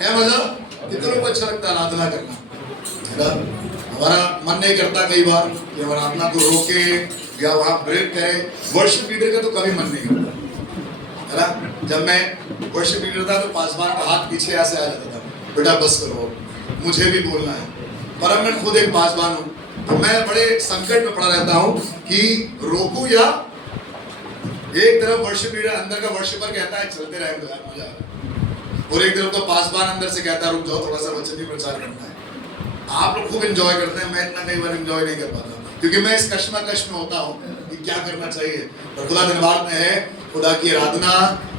है मजा? कितनों को अच्छा लगता है आराधना करना, है ना? हमारा मन नहीं करता कई बार कि हम आराधना को रोके या वहां ब्रेक करें। वर्शिप लीडर का तो कभी मन नहीं करता, है ना? जब मैं वर्शिप लीडर था तो पासवान का हाथ पीछे ऐसे आ जाता था, बेटा बस करो मुझे भी बोलना है। पर अब मैं खुद एक पासवान हूँ तो मैं बड़े संकट में पड़ा रहता हूँ कि रोकूं या एक तरफ वर्शिप लीडर अंदर का वर्शिपर कहता है चलते रहेंगे तो यार मजा आ रहा है, और एक तरफ तो पासवान अंदर से कहता है रुक जाओ थोड़ा सा वचन भी प्रचार करना है। आप लोग खूब एंजॉय करते हैं, मैं इतना कई बार एंजॉय नहीं कर पाता क्योंकि मैं इस कश्मकश में होता हूँ कि क्या करना चाहिए। और खुदा धन्यवाद में है, खुदा की आराधना,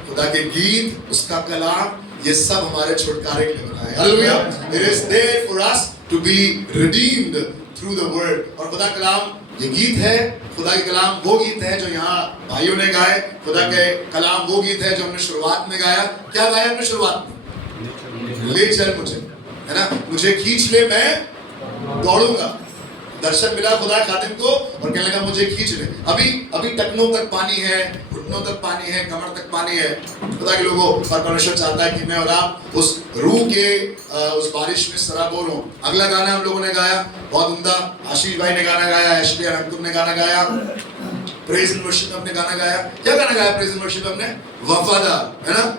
खुदा के गीत, उसका कलाम, ये सब हमारे छुटकारे के लिए बना है। Hallelujah. It is there for us to be redeemed through the word. और खुदा कलाम ये गीत है, खुदा के कलाम वो गीत है जो यहाँ भाइयों ने गाए, खुदा के कलाम वो गीत है जो हमने शुरुआत में गाया। क्या गाया हमने शुरुआत में? ले चल मुझे, है ना? मुझे खींच ले मैं दौड़ूंगा। दर्शन मिला खुदा खातिम को और कहने लगा मुझे खींच ले। अभी टखनों तक पानी है, घुटनों तक पानी है, कमर तक पानी है खुदा के लोगों। और परमेश्वर चाहता है कि मैं और आप उस रूह के उस बारिश में सराबोर हो। अगला गाना हम लोगों ने गाया बहुत उम्दा, आशीष भाई ने गाना गाया, एशलिया अंकुर ने गाना गाया, प्रेज एंड वर्शिप हमने गाना गाया। क्या गाना गाया प्रेज एंड वर्शिप हमने? वफादार, है ना?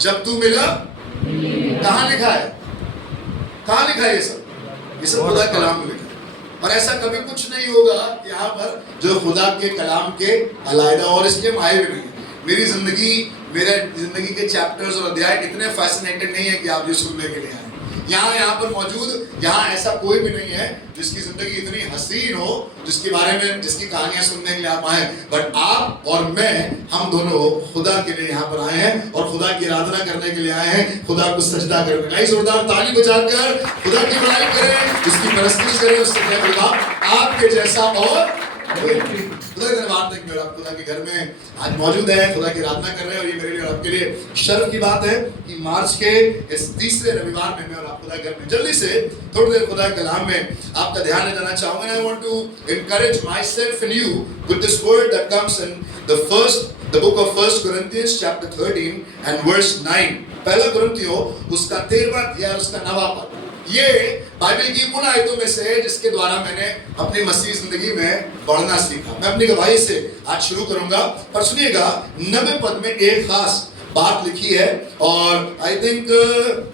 जब तू मिला। कहाँ लिखा है? कहाँ लिखा है ये सब? ये सब खुदा कलाम में लिखा है। और ऐसा कभी कुछ नहीं होगा यहाँ पर जो खुदा के कलाम के अलायदा, और इसलिए हम आए भी नहीं। मेरे जिंदगी के चैप्टर्स और अध्याय इतने फैसिनेटेड नहीं है कि आप ये सुनने के लिए आए। यहाँ पर मौजूद यहाँ ऐसा कोई भी नहीं है जिसकी जिंदगी इतनी हसीन हो, जिसके बारे में जिसकी कहानियां सुनने के लिए आप आए। बट आप और मैं, हम दोनों खुदा के लिए यहाँ पर आए हैं और खुदा की आराधना करने के लिए आए हैं, खुदा को सजदा करने। कई जोरदार ताली बजाकर खुदा की बड़ाई करें, उसकी परस्तिश करें, उससे क्या होगा? आपके जैसा और खुदा धन्यवाद है कि आप खुदा के घर में आज मौजूद है, खुदा की आराधना कर रहे हैं। और ये मेरे लिए और आपके लिए शर्फ की बात है कि मार्च के इस तीसरे रविवार में मैं और आप खुदा घर में जल्दी से थोड़ी देर खुदा कलाम में आपका ध्यान ले जाना चाहूंगा। I want to encourage myself in you with this word that comes in the book of 1 Corinthians chapter 13 and verse 9। पहला कुरिन्थियों उसका 13वां अध्याय उसका 9वां पद, ये बाइबल की उन आयतों में से है जिसके द्वारा मैंने अपनी मसीह जिंदगी में बढ़ना सीखा। मैं अपनी गवाही से आज शुरू करूंगा, पर सुनिएगा 90 पद में एक खास बात लिखी है। और आई थिंक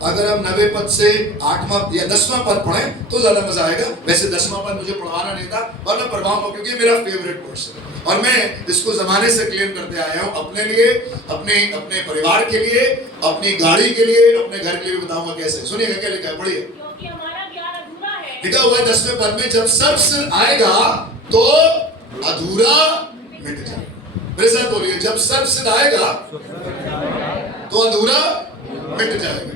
अगर हम 90 पद से 8वां या 10वां पद पढ़ें तो ज्यादा मजा आएगा। वैसे 10वां पद मुझे पढ़वाना नहीं था और मैं पढ़वाऊंगा क्योंकि मेरा फेवरेट वर्स है और मैं इसको जमाने से क्लेम करते आया हूँ, अपने लिए, अपने परिवार के लिए, अपनी गाड़ी के लिए, अपने घर के लिए भी बताऊंगा कैसे। सुनिएगा क्या लिखा है, पढ़िए। लिखा हुआ है 10वें पद में, जब सब सिर आएगा तो अधूरा मिट जाएगा। मेरे साथ बोलिए, जब सब सिर आएगा तो अधूरा मिट जाएगा।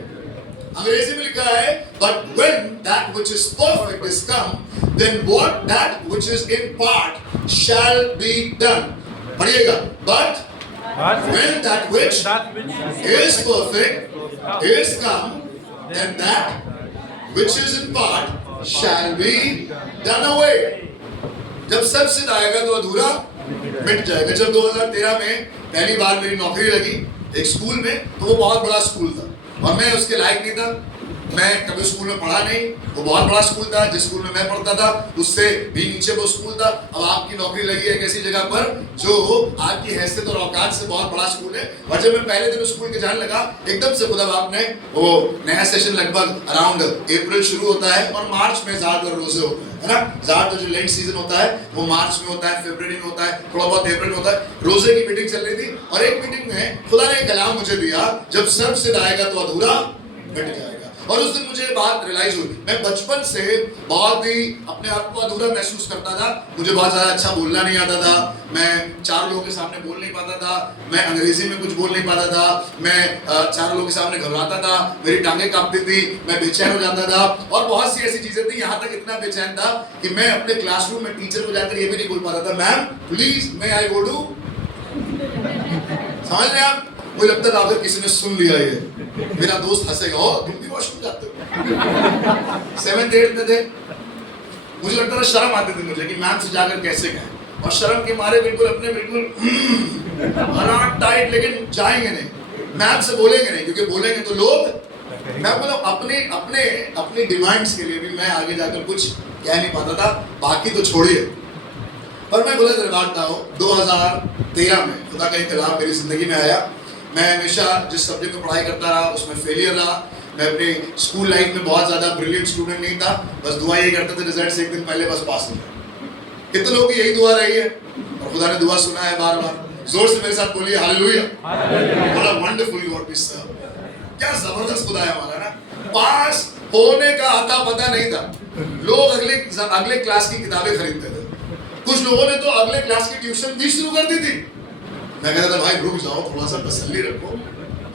अंग्रेजी में लिखा है, but when that which is perfect is come, then what that which is in part shall be done। पढ़िएगा, but when that which is perfect is come, then that which is in part shall be done away। जब सब सिद्ध आएगा तो अधूरा मिट जाएगा। जब 2013 में पहली बार मेरी नौकरी लगी एक स्कूल में, तो वो बहुत बड़ा स्कूल था और मैं उसके लायक नहीं था। मैं कभी स्कूल में पढ़ा नहीं, वो बहुत बड़ा स्कूल था। जिस स्कूल में मैं पढ़ता था उससे भी नीचे वो स्कूल था। अब आपकी नौकरी लगी है एक ऐसी जगह पर जो आपकी हैसियत और औकात से बहुत बड़ा स्कूल है। और जब मैं पहले दिन स्कूल के जाने लगा, एकदम से खुदा बाप ने वो नया सेशन लगभग अराउंड अप्रैल शुरू होता है और मार्च में ज्यादातर रोजे होते हैं, है ना? ज्यादातर जो लेट सीजन होता है वो मार्च में होता है, फरवरी में होता है, थोड़ा बहुत अप्रैल में होता है। रोजे की मीटिंग चल रही थी और एक मीटिंग में खुदा ने एक कलाम मुझे दिया, जब सब सिद्ध आएगा तो अधूरा मिट जाएगा। और उस दिन मुझे बात रियलाइज हुई, मैं बचपन से बहुत ही अपने आप को अधूरा महसूस करता था। मुझे बहुत ज़्यादा अच्छा बोलना नहीं आता था, मैं 4 लोगों के सामने बोल नहीं पाता था, मैं अंग्रेजी में कुछ बोल नहीं पाता था, मैं 4 लोगों के सामने घबराता था, मेरी टांगें कांपती थी, मैं बेचैन हो जाता था और बहुत सी ऐसी चीज़ें थी। यहाँ तक इतना बेचैन था कि मैं अपने क्लासरूम में टीचर को जाकर ये भी नहीं बोल पाता था, ma'am please may I go to. समझ रहे आप? मुझे लगता था अगर किसी ने सुन लिया ये, मेरा दोस्त हंसेगा, ओ तुम भी वॉशरूम जाते हो। 7th 8th में थे, मुझे लगता था शर्म आती थी मुझे कि मैम से जाकर कैसे गए, और शर्म के मारे बिल्कुल टाइट, लेकिन जाएंगे नहीं, मैम से बोलेंगे नहीं, क्योंकि बोलेंगे तो लोग मैं बोला अपने अपने अपनी डिमांड्स के लिए भी मैं आगे जाकर कुछ कह नहीं पाता था, बाकी तो छोड़िए। पर मैं बोला दरबारता हूँ 2013 में खुदा का इकलाम मेरी जिंदगी में आया। मैं हमेशा जिस सब्जेक्ट में पढ़ाई करता रहा उसमें फेलियर रहा। मैं अपने स्कूल लाइफ में बहुत ज़्यादा ब्रिलियंट स्टूडेंट नहीं था, बस दुआ यही करते थे रिजल्ट से एक दिन पहले बस पास हो जाए। कितने लोगों की यही दुआ रही है और खुदा ने दुआ सुना है बार बार। जोर से मेरे साथ बोलिए हालेलुया। बड़ा वंडरफुल गॉड वी सर्व। क्या जबरदस्त खुदा है हमारा ना। पास होने का आता पता नहीं था। लोग अगले क्लास की किताबें खरीदते थे। कुछ लोगों ने तो अगले क्लास की ट्यूशन भी शुरू कर दी थी। मैं कहता था भाई रुक जाओ, थोड़ा सा तसल्ली रखो,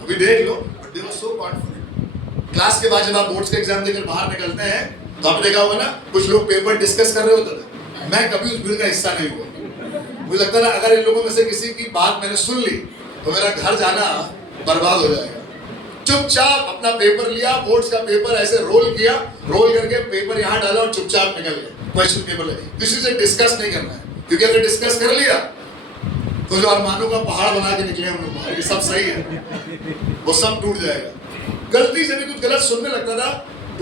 अभी देख लो। But they were so confident. Class के बाद जब आप बोर्ड्स के एग्जाम देकर बाहर निकलते हैं तो आपने देखा होगा ना, कुछ लोग पेपर डिस्कस कर रहे होते थे। मैं कभी उस भीड़ का हिस्सा नहीं हुआ। मुझे लगता था अगर इन लोगों में से किसी की बात मैंने सुन ली तो मेरा घर जाना बर्बाद हो जाएगा। चुपचाप अपना पेपर लिया, बोर्ड्स का पेपर ऐसे रोल किया, रोल करके पेपर यहाँ डाला और चुपचाप निकल गया। क्वेश्चन पेपर ले, किसी से डिस्कस नहीं करना है, क्योंकि अगर डिस्कस कर लिया तो जो अरमानों का पहाड़ बना के निकले हम लोग, ये सब सही है, वो सब टूट जाएगा। गलती से भी कुछ गलत सुनने लगता था,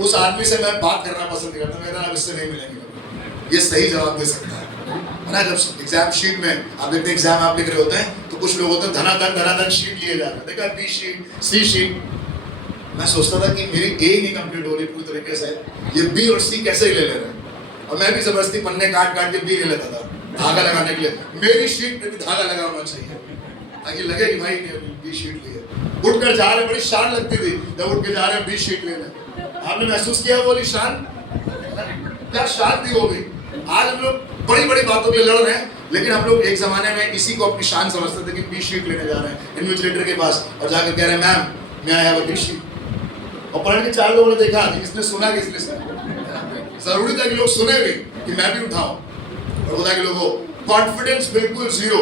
उस आदमी से मैं बात करना पसंद नहीं करता। मेरा अब इससे नहीं मिलेंगे, ये सही जवाब दे सकता है ना। जब एग्जाम शीट में आप देखते हैं, एग्जाम आप लिख रहे होते हैं तो कुछ लोग होते हैं धनाधन शीट लिए जा रहे हैं। देखा बी शीट, सी शीट। मैं सोचता था कि मेरी ए नहीं कंप्लीट हो रही पूरी तरीके से, ये बी और सी कैसे ले रहे हैं। और मैं भी जबरदस्ती पन्ने काट काट के बी ले लेता था धागा लगाने के लिए। मेरी शीट में भी धागा लगा होना चाहिए ताकि लगे कि भाई बी शीट ली है। उठकर जा रहे, बड़ी शान लगती थी जब उठ के जा रहे हैं बी शीट लेने। आपने महसूस किया बोली शान, क्या शान थी वो भी। आज हम लोग बड़ी बड़ी बातों के लिए लड़ रहे हैं, लेकिन हम लोग एक जमाने में इसी को अपनी शान समझते थे कि बी शीट लेने जा रहे हैं इन्विजिलेटर के पास और जाकर कह रहे हैं मैम मैं आया बी शीट। और पढ़ने के 4 लोगों ने देखा कि इसने सुना किसने सुना। जरूरी था कि लोग सुने भी कि मैं भी उठाऊं। और होता कि लोगों कॉन्फिडेंस बिल्कुल जीरो,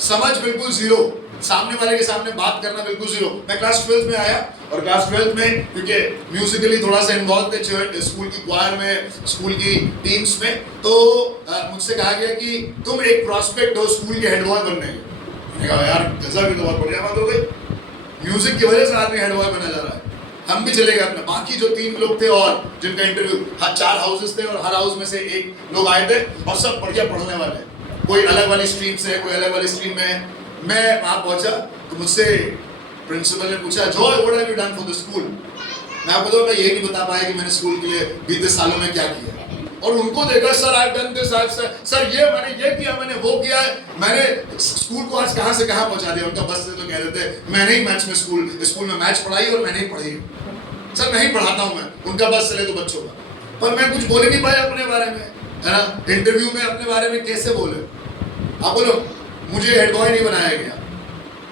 समझ बिल्कुल जीरो, सामने वाले के सामने बात करना बिल्कुल जीरो। मैं क्लास 12 में आया और क्लास 12 में क्योंकि म्यूजिकली थोड़ा सा इन्वॉल्व थे स्कूल की क्वायर में, स्कूल की टीम्स में, तो मुझसे कहा गया कि तुम एक प्रॉस्पेक्ट हो स्कूल के हेड बॉय बनने के। मैंने कहा यार गजब, भी तो बहुत बढ़िया बात हो गई। म्यूजिक की वजह से आदमी हेड बॉय बना जा रहा है, हम भी चले गए अपने। बाकी जो 3 लोग थे और जिनका इंटरव्यू, 4 हाउसेस थे और हर हाउस में से एक लोग आए थे और सब बढ़िया पढ़ने वाले, कोई अलग वाली स्ट्रीम से, कोई अलग वाली स्ट्रीम में। मैं वहाँ पहुँचा तो मुझसे प्रिंसिपल ने पूछा Joy what have you done for the school. मैं आपको मैं ये नहीं बता पाया कि मैंने स्कूल के लिए बीते सालों में क्या किया। और उनको देखा sir I done this, sir ये मैंने ये किया, मैंने वो किया है, मैंने स्कूल को आज कहाँ से कहाँ पहुँचा दिया। उनका बस से तो कह रहे थे मैंने ही मैच में स्कूल में मैच पढ़ाई और मैंने ही पढ़ी। सर मैं ही पढ़ाता हूँ, मैं उनका बस चले तो बच्चों का। पर मैं कुछ बोल नहीं पाया अपने बारे में, है ना। इंटरव्यू में अपने बारे में कैसे बोले। आप बोलो मुझे हेड बॉय नहीं बनाया गया।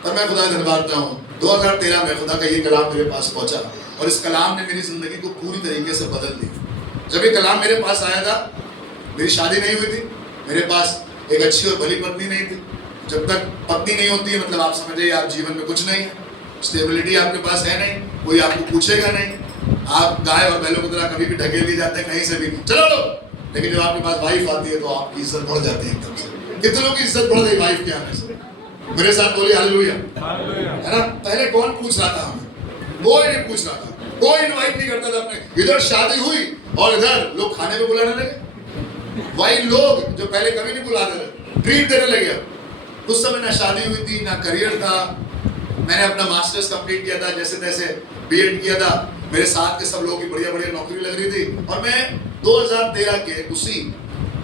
पर मैं खुदा धन्यवाद हूँ 2013 में खुदा का ये कलाम मेरे पास पहुंचा और इस कलाम ने मेरी जिंदगी को पूरी तरीके से बदल दी। जब ये कलाम मेरे पास आया था, मेरी शादी नहीं हुई थी, मेरे पास एक अच्छी और भली पत्नी नहीं थी। जब तक पत्नी नहीं होती है मतलब आप समझिए आप जीवन में कुछ नहीं है, स्टेबिलिटी आपके पास है नहीं, कोई आपको पूछेगा नहीं, आप गाय और बैलों की तरह कभी भी ढकेल दी जाते हैं कहीं से भी, चलो लो। लेकिन जब आपके पास वाइफ आती है तो आपकी इज्जत बढ़ जाती है एकदम से। कितने लोगों की इज्जत बढ़ गई वाइफ के आने से। मेरे साथ बोलिए हालेलुया, है ना। पहले कौन पूछ रहा था हमें, कोई नहीं पूछ रहा था, कोई इनवाइट नहीं करता था अपने। इधर शादी हुई और इधर लोग खाने पे बुलाने लगे। वही लोग जो पहले कभी नहीं बुलाते थे ट्रीट देने लगे। उस समय ना शादी हुई थी ना करियर था। मैंने अपना मास्टर्स कंप्लीट किया था, जैसे तैसे बीएड किया था। मेरे साथ के सब लोगों की बढ़िया बढ़िया नौकरी लग रही थी और मैं 2013 के उसी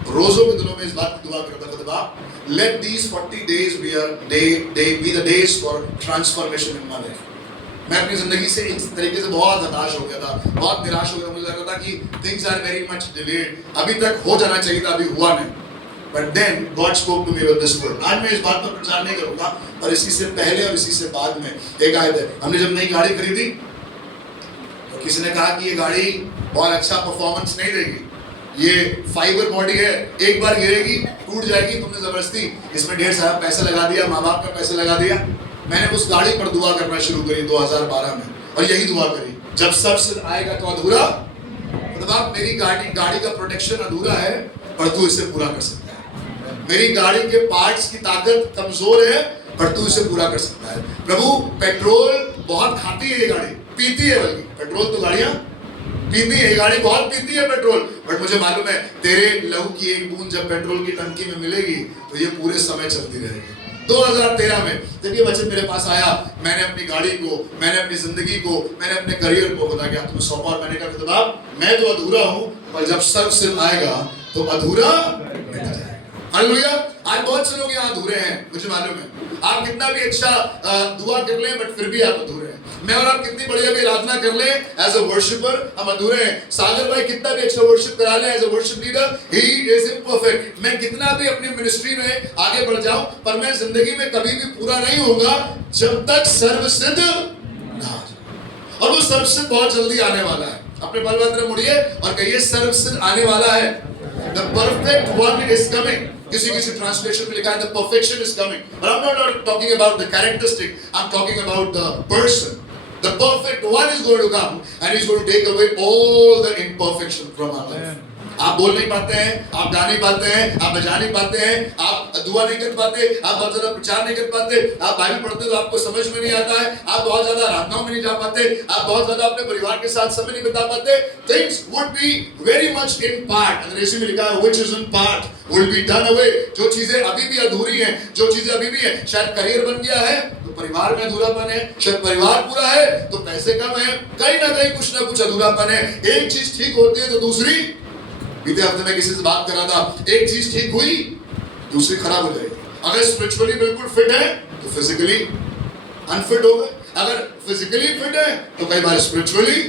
रोजों के दिनों में इस बात की दुआ करता था, खुदा let these 40 days be the days for transformation in my life। मैं अपनी जिंदगी से इस तरीके से बहुत हताश हो गया था, बहुत निराश हो गया। मुझे लग रहा था कि things are very much delayed, अभी तक हो जाना चाहिए था, अभी हुआ नहीं। But then God spoke to me with this word। आज मैं इस बात पर प्रचार नहीं करूंगा, पर इसी से पहले और इसी से बाद में एक आयत है। हमने जब नई गाड़ी खरीदी तो किसी ने कहा कि ये गाड़ी बहुत अच्छा परफॉर्मेंस नहीं देगी, ये फाइबर बॉडी है, एक बार गिरेगी टूट जाएगी। तुमने जबरदस्ती इसमें ढेर सारा पैसा लगा दिया, माँ बाप का पैसा लगा दिया। मैंने उस गाड़ी पर दुआ करना शुरू करी 2012 में और यही दुआ करी, जब सब आएगा तो अधूरा। मतलब मेरी गाड़ी का प्रोटेक्शन अधूरा है पर तू इसे पूरा कर सकता है। मेरी गाड़ी के पार्ट्स की ताकत कमजोर है पर तू इसे पूरा कर सकता है। प्रभु पेट्रोल बहुत खाती है ये गाड़ी, पीती है, बल्कि पेट्रोल तो गाड़ियां पीती है, गाड़ी बहुत पीती है पेट्रोल, बट मुझे मालूम है तेरे लहू की एक बूंद जब पेट्रोल की टंकी में मिलेगी तो ये पूरे समय चलती रहेगी। 2013 में जब ये वचन मेरे पास आया, मैंने अपनी गाड़ी को, मैंने अपनी जिंदगी को, मैंने अपने करियर को खुदा के हाथ में सौंपा और मैंने कहा खुदा मैं तो अधूरा हूं, पर जब सर्वसिद्ध आएगा तो अधूरा मिट जाएगा। हालेलुया। आज बहुत से लोग यहाँ अधूरे हैं, मुझे मालूम है। आप कितना भी अच्छा दुआ कर लें बट फिर भी आप अधूरे हैं। मैं और आप कितनी बढ़िया भी आराधना कर लें एज अ वर्शिपर, हम अधूरे हैं। सागर भाई कितना भी अच्छा वर्शिप करा ले as a worship leader, he is imperfect. मैं कितना भी अपनी मिनिस्ट्री में आगे बढ़ जाऊं, पर मैं जिंदगी में कभी भी पूरा नहीं होगा जब तक सर्वसिद्ध ना हो जाए। और वो सर्वसिद्ध बहुत जल्दी आने वाला है। अपने बलवंत मुड़िए और कहिए सर्वसिद्ध आने वाला है। The perfect one is coming. किसी ट्रांसलेशन में लिखा है the perfection is coming. But I'm not talking about the characteristic. I'm talking about the person. The perfect one is going to come and he's going to take away all the imperfection from our life. आप बोल नहीं पाते हैं, आप गा नहीं पाते हैं, आप बजा नहीं पाते हैं, आप दुआ नहीं कर पाते, आप बहुत ज्यादा प्रचार नहीं कर पाते, आप बाइबल पढ़ते तो आपको समझ में नहीं आता है, आप बहुत ज्यादा आराधनाओं में नहीं जा पाते, आप बहुत ज्यादा अपने परिवार के साथ समय नहीं बिता पाते। Things would be very much in part. अंग्रेजी में लिखा है which is in part will be done away. जो चीजें अभी भी अधूरी हैं, जो चीजें अभी भी हैं, शायद करियर बन गया है तो परिवार में अधूरापन है, शायद परिवार पूरा है तो पैसे कम है, कहीं ना कहीं कुछ ना कुछ अधूरापन है। एक चीज ठीक होती है तो दूसरी, बीते हफ्ते में किसी से बात कर रहा था, एक चीज ठीक हुई दूसरी खराब हो जाएगी। अगर स्पिरिचुअली बिल्कुल फिट है तो फिजिकली अनफिट हो गए, अगर फिजिकली फिट है तो कई बार स्पिरिचुअली,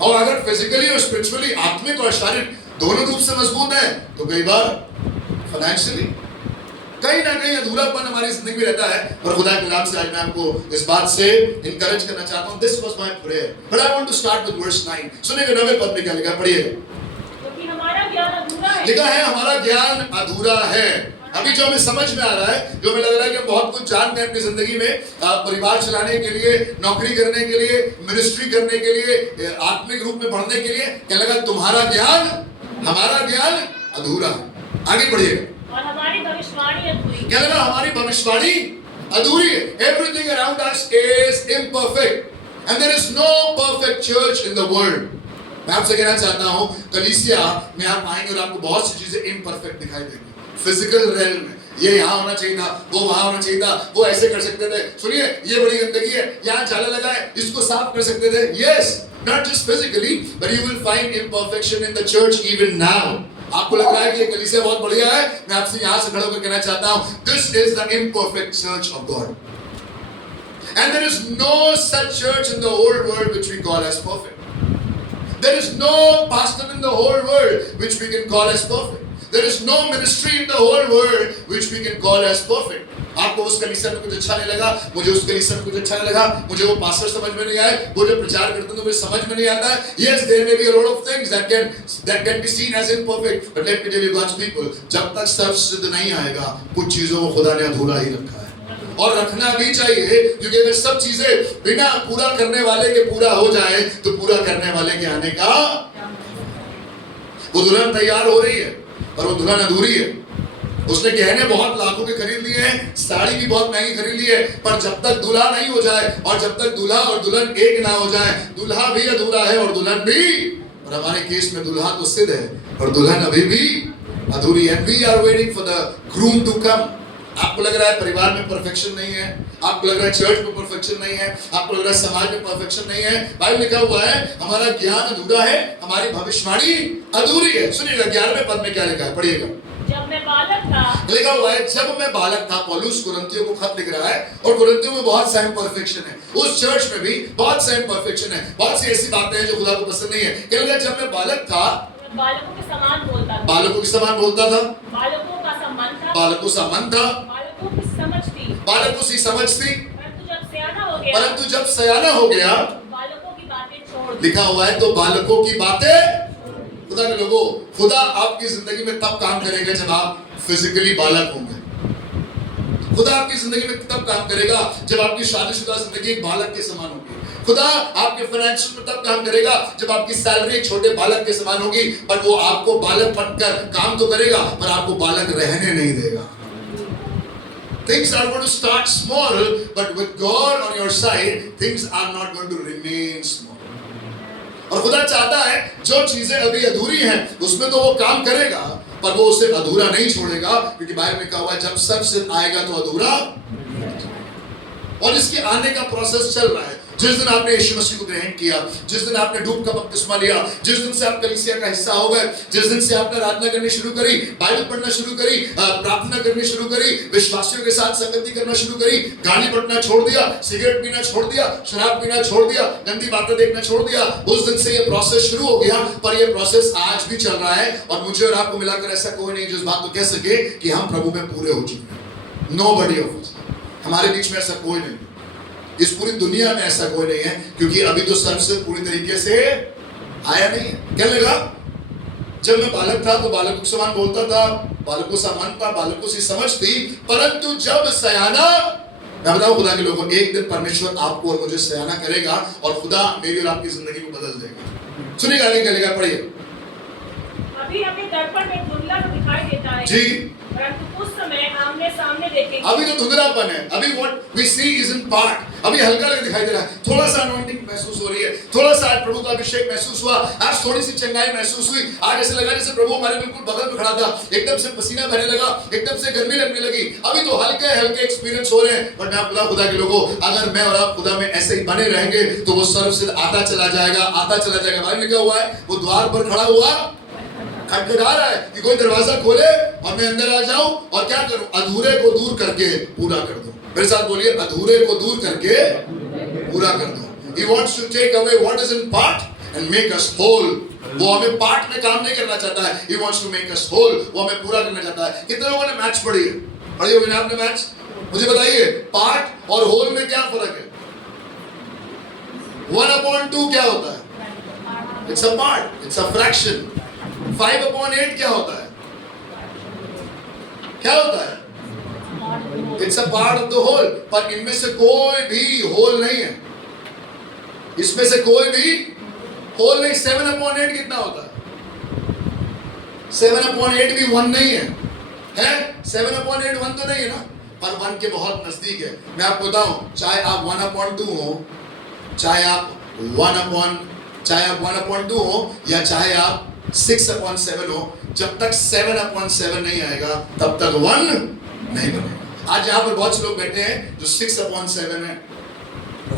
और अगर फिजिकली और स्पिरिचुअली आत्मिक और शारीरिक दोनों रूप से मजबूत है तो कई बार फाइनेंशियली कहीं ना कहीं अधूरापन हमारी जिंदगी में रहता है। और खुदा के नाम से आज मैं आपको इस बात से इंकरेज करना चाहता हूं। This was my prayer but I want to start with verse 9। सुनिएगा 9वें पद में क्या लिखा, पढ़िएगा। लिखा है हमारा ज्ञान अधूरा है। अभी जो हमें समझ में आ रहा है, जो हमें लग रहा है कि हम बहुत कुछ जानते हैं अपनी जिंदगी में, परिवार चलाने के लिए, नौकरी करने के लिए, मिनिस्ट्री करने के लिए, आत्मिक रूप में बढ़ने के लिए, क्या लगा तुम्हारा ज्ञान, हमारा ज्ञान अधूरा है। आगे बढ़िएगा। और हमारी भविष्यवाणी अधूरी। क्या लगा हमारी भविष्यवाणी अधूरी है। Everything around us is imperfect and there is no perfect church in the world. मैं आपसे कहना चाहता हूं कलीसिया में आप आएंगे और आपको बहुत सी चीजें इम्परफेक्ट दिखाई देंगी। फिजिकल रेल्म में ये यहाँ होना चाहिए था, वो वहां होना चाहिए था, वो ऐसे कर सकते थे, सुनिए ये बड़ी गंदगी है, यहाँ जाला लगा है, इसको साफ कर सकते थे। Yes, not just physically but you will find imperfection in the church even now. आपको लग रहा है कि ये कलीसिया बहुत बढ़िया है, मैं आपसे यहाँ से खड़ा होकर कहना चाहता हूँ this is the imperfect church of God and there is no such church in the whole world which we call as perfect. There is no pastor in the whole world which we can call as perfect. There is no ministry in the whole world which we can call as perfect. आपको उस कलीसिया में कुछ अच्छा नहीं लगा, मुझे उस कलीसिया में कुछ अच्छा नहीं लगा, मुझे वो पास्टर समझ में नहीं आए, वो जो प्रचार करते हैं तो मुझे समझ में नहीं आता है। Yes, there may be a lot of things that can be seen as imperfect, but let me tell you God's people, जब तक सर्वसिद्ध नहीं आएगा कुछ चीजों को खुदा ने अधूरा ही रखा है और रखना भी चाहिए, क्योंकि अगर सब चीजें बिना पूरा करने वाले के पूरा हो जाए तो पूरा करने वाले के आने का, वो दुल्हन तैयार हो रही है और वो दुल्हन अधूरी है। उसने गहने बहुत लाखों के खरीद लिए हैं, साड़ी भी बहुत महंगी खरीद ली है, पर जब तक दूल्हा नहीं हो जाए और जब तक दूल्हा और दुल्हन एक ना हो जाए, दूल्हा भी अधूरा है और दुल्हन भी। और हमारे केस में दूल्हा तो सिद्ध है और दुल्हन अभी भी अधूरी है। We are waiting for the groom to come. आपको लग रहा है परिवार में परफेक्शन नहीं है, आपको लग रहा है चर्च में परफेक्शन नहीं है, आपको लग रहा है समाज में परफेक्शन नहीं है। बाइबल लिखा हुआ है हमारा ज्ञान अधूरा है, हमारी भविष्यवाणी अधूरी है। सुनिएगा 11वें पद में क्या लिखा है, पढ़िएगा। जब मैं बालक था, लिखा हुआ है जब मैं बालक था। पौलुस कुरिन्थियों को खत लिख रहा है और कुरिन्थियों में बहुत सा इम्परफेक्शन है, उस चर्च में भी बहुत सा इम्परफेक्शन है, बहुत सी ऐसी बातें हैं जो खुदा को पसंद नहीं है। क्या लिखा है जब मैं बालक था, बालकों के समान बोलता था, बालकों के समान बोलता था, बालकों का सम्मान था, बालकों सा मन था, बालकों की समझ थी, बालकों सी समझ थी, परंतु जब सयाना हो गया, परंतु जब सयाना हो गया, बालकों की बातें छोड़ दी। लिखा हुआ है तो बालकों की बातें। खुदा के लोगों, खुदा आपकी जिंदगी में तब काम करेगा जब आप फिजिकली बालक होंगे। खुदा आपकी जिंदगी में तब काम करेगा जब आपकी शादीशुदा जिंदगी एक बालक के समान होगी। खुदा आपके फाइनेंशियल में तब काम करेगा जब आपकी सैलरी एक छोटे बालक के समान होगी, पर वो आपको बालक बनकर काम तो करेगा पर आपको बालक रहने नहीं देगा। things are going to start small, but with God on your side, things are not going to remain small. और खुदा चाहता है जो चीजें अभी अधूरी हैं उसमें तो वो काम करेगा, पर वो उसे अधूरा नहीं छोड़ेगा, क्योंकि बाइबल में कहा हुआ है जब सर्वसिद्ध आएगा तो अधूरा, और इसके आने का प्रोसेस चल रहा है। जिस दिन आपने यीशु मसीह को ग्रहण किया, जिस दिन आपने डूब का बपतिस्मा लिया, जिस दिन से आप कलीसिया का हिस्सा हो गए, जिस दिन से आपने आराधना करनी शुरू करी, बाइबल पढ़ना शुरू करी, प्रार्थना करनी शुरू करी, विश्वासियों के साथ संगति करना शुरू करी, गाली पढ़ना छोड़ दिया, सिगरेट पीना छोड़ दिया, शराब पीना छोड़ दिया, गंदी बातें देखना छोड़ दिया, उस दिन से ये प्रोसेस शुरू हो गया। पर ये प्रोसेस आज भी चल रहा है, और मुझे और आपको मिलाकर ऐसा कोई नहीं जो इस बात को कह सके कि हम प्रभु में पूरे हो चुके हैं। Nobody of us, हमारे बीच में ऐसा कोई नहीं, इस पूरी दुनिया में ऐसा कोई नहीं है, क्योंकि अभी तो सर्वसिद्ध पूरी तरीके से आया नहीं है। क्या लगा? जब मैं बालक था तो बालकों के समान बोलता था, बालकों सा मन था, बालकों सी समझ थी, परंतु जब सयाना, मैं बताऊं खुदा के लोगों, एक दिन परमेश्वर आपको और मुझे सयाना करेगा और खुदा मेरी और आपकी जिंदगी को बदल देगा। सुनिएगा, नहीं करेगा, पढ़िए। अभी हमें दर्पण में धुंधला दिखाई देता है जी, परंतु उस समय आमने सामने देखेंगे। अभी तो धुंधलापन है, अभी what we see is in part, अभी हल्का हल्का दिखाई दे रहा है, थोड़ा सा अनॉइंटिंग महसूस हो रही है, थोड़ा सा आज प्रभु का अभिषेक महसूस हुआ, आज थोड़ी सी चंगाई महसूस हुई, आज ऐसे लगा जैसे प्रभु हमारे बिल्कुल बगल में खड़ा था, एकदम से पसीना बहने लगा, एकदम से गर्मी लगने लगी। अभी तो हल्के हल्के एक्सपीरियंस हो रहे हैं, बट मैं खुदा खुदा के लोगों, अगर मैं और आप खुदा में ऐसे ही बने रहेंगे तो वो सर्वसिद्ध आता चला जाएगा, आता चला जाएगा। भाई लिखा हुआ है वो द्वार पर खड़ा हुआ खटखटा रहा है कि कोई दरवाजा खोले और मैं अंदर आ जाऊं और क्या करूं, अधूरे को दूर करके पूरा कर दूं। मेरे साथ बोलिए, अधूरे को दूर करके पूरा कर दूं। He wants to take away what is in part and make us whole. वो हमें पार्ट में काम नहीं करना चाहता है, He wants to make us whole. वो हमें पूरा करना चाहता है। कितने लोगों ने मैच पढ़ी है? पढ़ी होगी ना आपने मैच? मुझे बताइए, पार्ट और होल में क्या फर्क है? 1/2 क्या होता है? It's a part, it's a fraction. 5/8 क्या होता है? क्या होता है? It's a part of the whole. पर इनमें से कोई भी होल नहीं है, इसमें से कोई भी होल नहीं। 7/8 कितना होता है? 7/8 भी 1 नहीं है, है? 7/8 1 तो नहीं है ना, पर 1 के बहुत नजदीक है। मैं आपको बताऊं, चाहे आप 1/2 हो, चाहे आप 1/2 हो, या चाहे आप 6/7 हो, जब तक 7/7 नहीं आएगा तब तक 1 नहीं बनेगा। आज यहाँ पर बहुत से लोग बैठे हैं जो 6/7 है,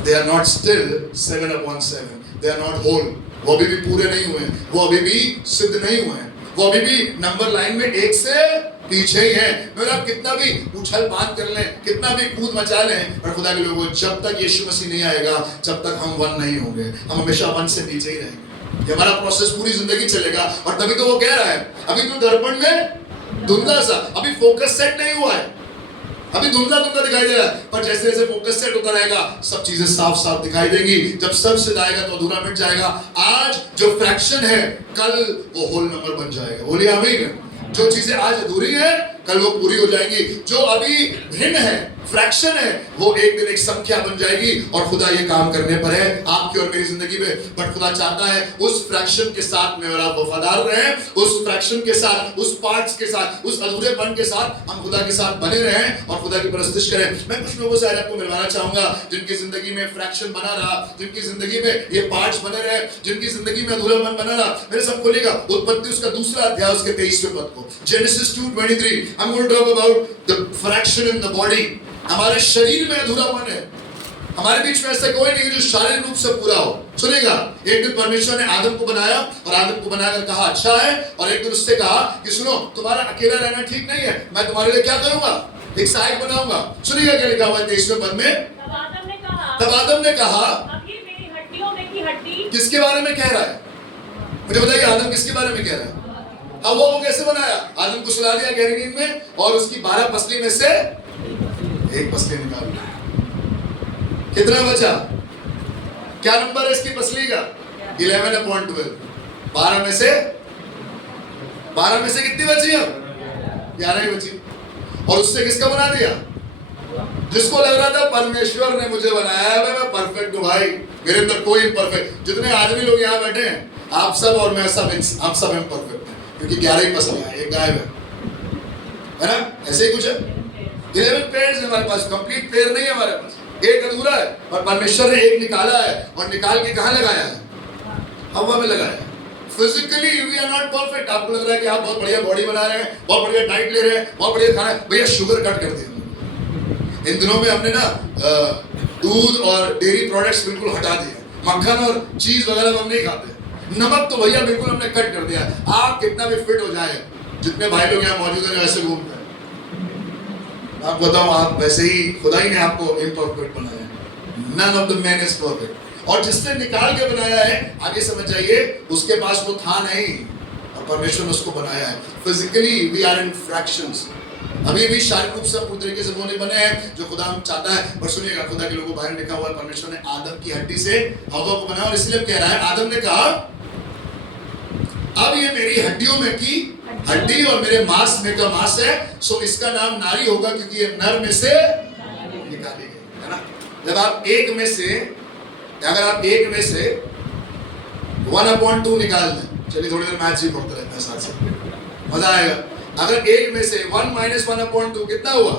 they are not still 7/7, they are not whole. वो अभी भी पूरे नहीं हुए हैं, वो अभी भी सिद्ध नहीं हुए हैं, वो अभी भी नंबर लाइन में 1 से पीछे ही है। मगर आप कितना भी उछल बांध कर लें, कितना भी कूद मचा लें, पर खुदा के लोगों, जब तक यीशु मसीह नहीं आएगा जब तक हम 1 नहीं होंगे, हम हमेशा 1 से पीछे ही रहेंगे। ये हमारा प्रोसेस पूरी जिंदगी चलेगा। और तभी तो वो कह रहा है, अभी तो दर्पण में धुंधला सा, अभी फोकस सेट नहीं हुआ है, अभी धुंधला धुंधला दिखाई दे रहा है, पर जैसे जैसे फोकस सेट होता रहेगा सब चीजें साफ साफ दिखाई देंगी। जब सब सिद्ध आएगा तो अधूरा मिट जाएगा। आज जो फ्रैक्शन है, कल वो होल नंबर बन जाएगा। बोलिए आमीन। जो चीजें आज अधूरी है कल वो पूरी हो जाएंगी। जो अभी भिन्न है, फ्रैक्शन है, वो एक दिन एक संख्या बन जाएगी। और खुदा ये काम करने पर है आपकी और मेरी जिंदगी में। बट खुदा चाहता है उस फ्रैक्शन के साथ में और आप वफादार रहें, उस फ्रैक्शन के साथ, उस पार्ट्स के साथ, उस अधूरेपन के साथ हम खुदा के साथ बने रहें और खुदा की परस्तिश करें। मैं कुछ लोगों से आज आपको मिलवाना चाहूंगा जिनकी जिंदगी में फ्रैक्शन बना रहा, जिनकी जिंदगी में ये पार्ट्स बने रहे, जिनकी जिंदगी में अधूरापन बना रहा। मेरे सब खोलेगा उत्पत्ति उसका 2 अध्याय उसके 23वें पद को, Genesis 2:23। I'm going to talk about the fraction in the body. हमारे शरीर में अधूरापन है, हमारे बीच में ऐसा कोई नहीं जो शारीरिक रूप से पूरा हो। सुनेगा, एक दिन परमेश्वर ने आदम को बनाया और आदम को बनाकर कहा अच्छा है, और एक दिन उससे कहा कि सुनो तुम्हारा अकेला रहना ठीक नहीं है, मैं तुम्हारे लिए क्या करूंगा, एक सहायक बनाऊंगा। सुनिएगा क्या लिखा हुआ है 23वें पद में, तब आदम ने कहा अब ये मेरी हड्डियों में की हड्डी। किसके बारे में कह रहा है? मुझे बताइए आदम किसके बारे में कह रहा है? अब वो कैसे बनाया? आदम को सुला दिया गहरी नींद में और उसकी 12 पसली में से एक पसली निकाल ली। कितना बचा? क्या नंबर है इसकी पसली का? 11/12। 12 में से कितनी बची? अब 11 ही बची। और उससे किसका बना दिया? जिसको लग रहा था परमेश्वर ने मुझे बनाया है, मैं परफेक्ट हूं भाई, मेरे अंदर कोई इम्परफेक्ट। जितने आदमी लोग यहाँ बैठे हैं, आप सब और मैं सब, आप सब इम्परफेक्ट हैं, क्योंकि 11 ही पसंद है, एक गायब है ना? ऐसे ही कुछ है। 11 पेयर्स है हमारे पास, कंप्लीट पेयर नहीं है हमारे पास, एक अधूरा है। और परमेश्वर ने एक निकाला है और निकाल के कहाँ लगाया है? हवा में लगाया है। Physically we are not perfect. आपको लग रहा है कि आप बहुत बढ़िया बॉडी बना रहे हैं, बहुत बढ़िया डाइट ले रहे हैं, बहुत बढ़िया खाना, भैया शुगर कट कर दिया। इन दिनों में हमने ना दूध और डेयरी प्रोडक्ट्स बिल्कुल हटा दिए, मक्खन और चीज वगैरह हम नहीं खाते, नमक तो भैया बिल्कुल हमने कट कर दिया। आप कितना भी फिट हो जाए, जितने भाई लोग यहाँ मौजूद हैं वैसे घूमते हैं, आप बताओ, आप वैसे ही, खुदा ही ने आपको इम्परफेक्ट बनाया है। None of the man is perfect. और जिसने निकाल के बनाया है, आगे समझ जाइए, उसके पास वो था नहीं और परमेश्वर ने उसको बनाया है। Physically we are in fractions, अभी भी शारीरिक रूप से पूरी तरीके से वो नहीं बने हैं जो खुदा हम चाहता है। पर सुनिएगा, खुदा के लोगों बाहर लिखा हुआ है, परमेश्वर ने आदम की हड्डी से हवा को बनाया, और इसलिए कह रहा है, आदम ने कहा अब ये मेरी हड्डियों में की हड्डी और मेरे मांस में का मांस है, सो इसका नाम नारी होगा, क्योंकि ये नर में से निकाली गई है ना। जब आप एक में से, अगर आप एक में से 1/2 निकाल दें, चलिए थोड़ी देर मैच ही पढ़ते रहते हैं साथ साथ, मजा आएगा। अगर एक में से 1 - 1/2 कितना हुआ?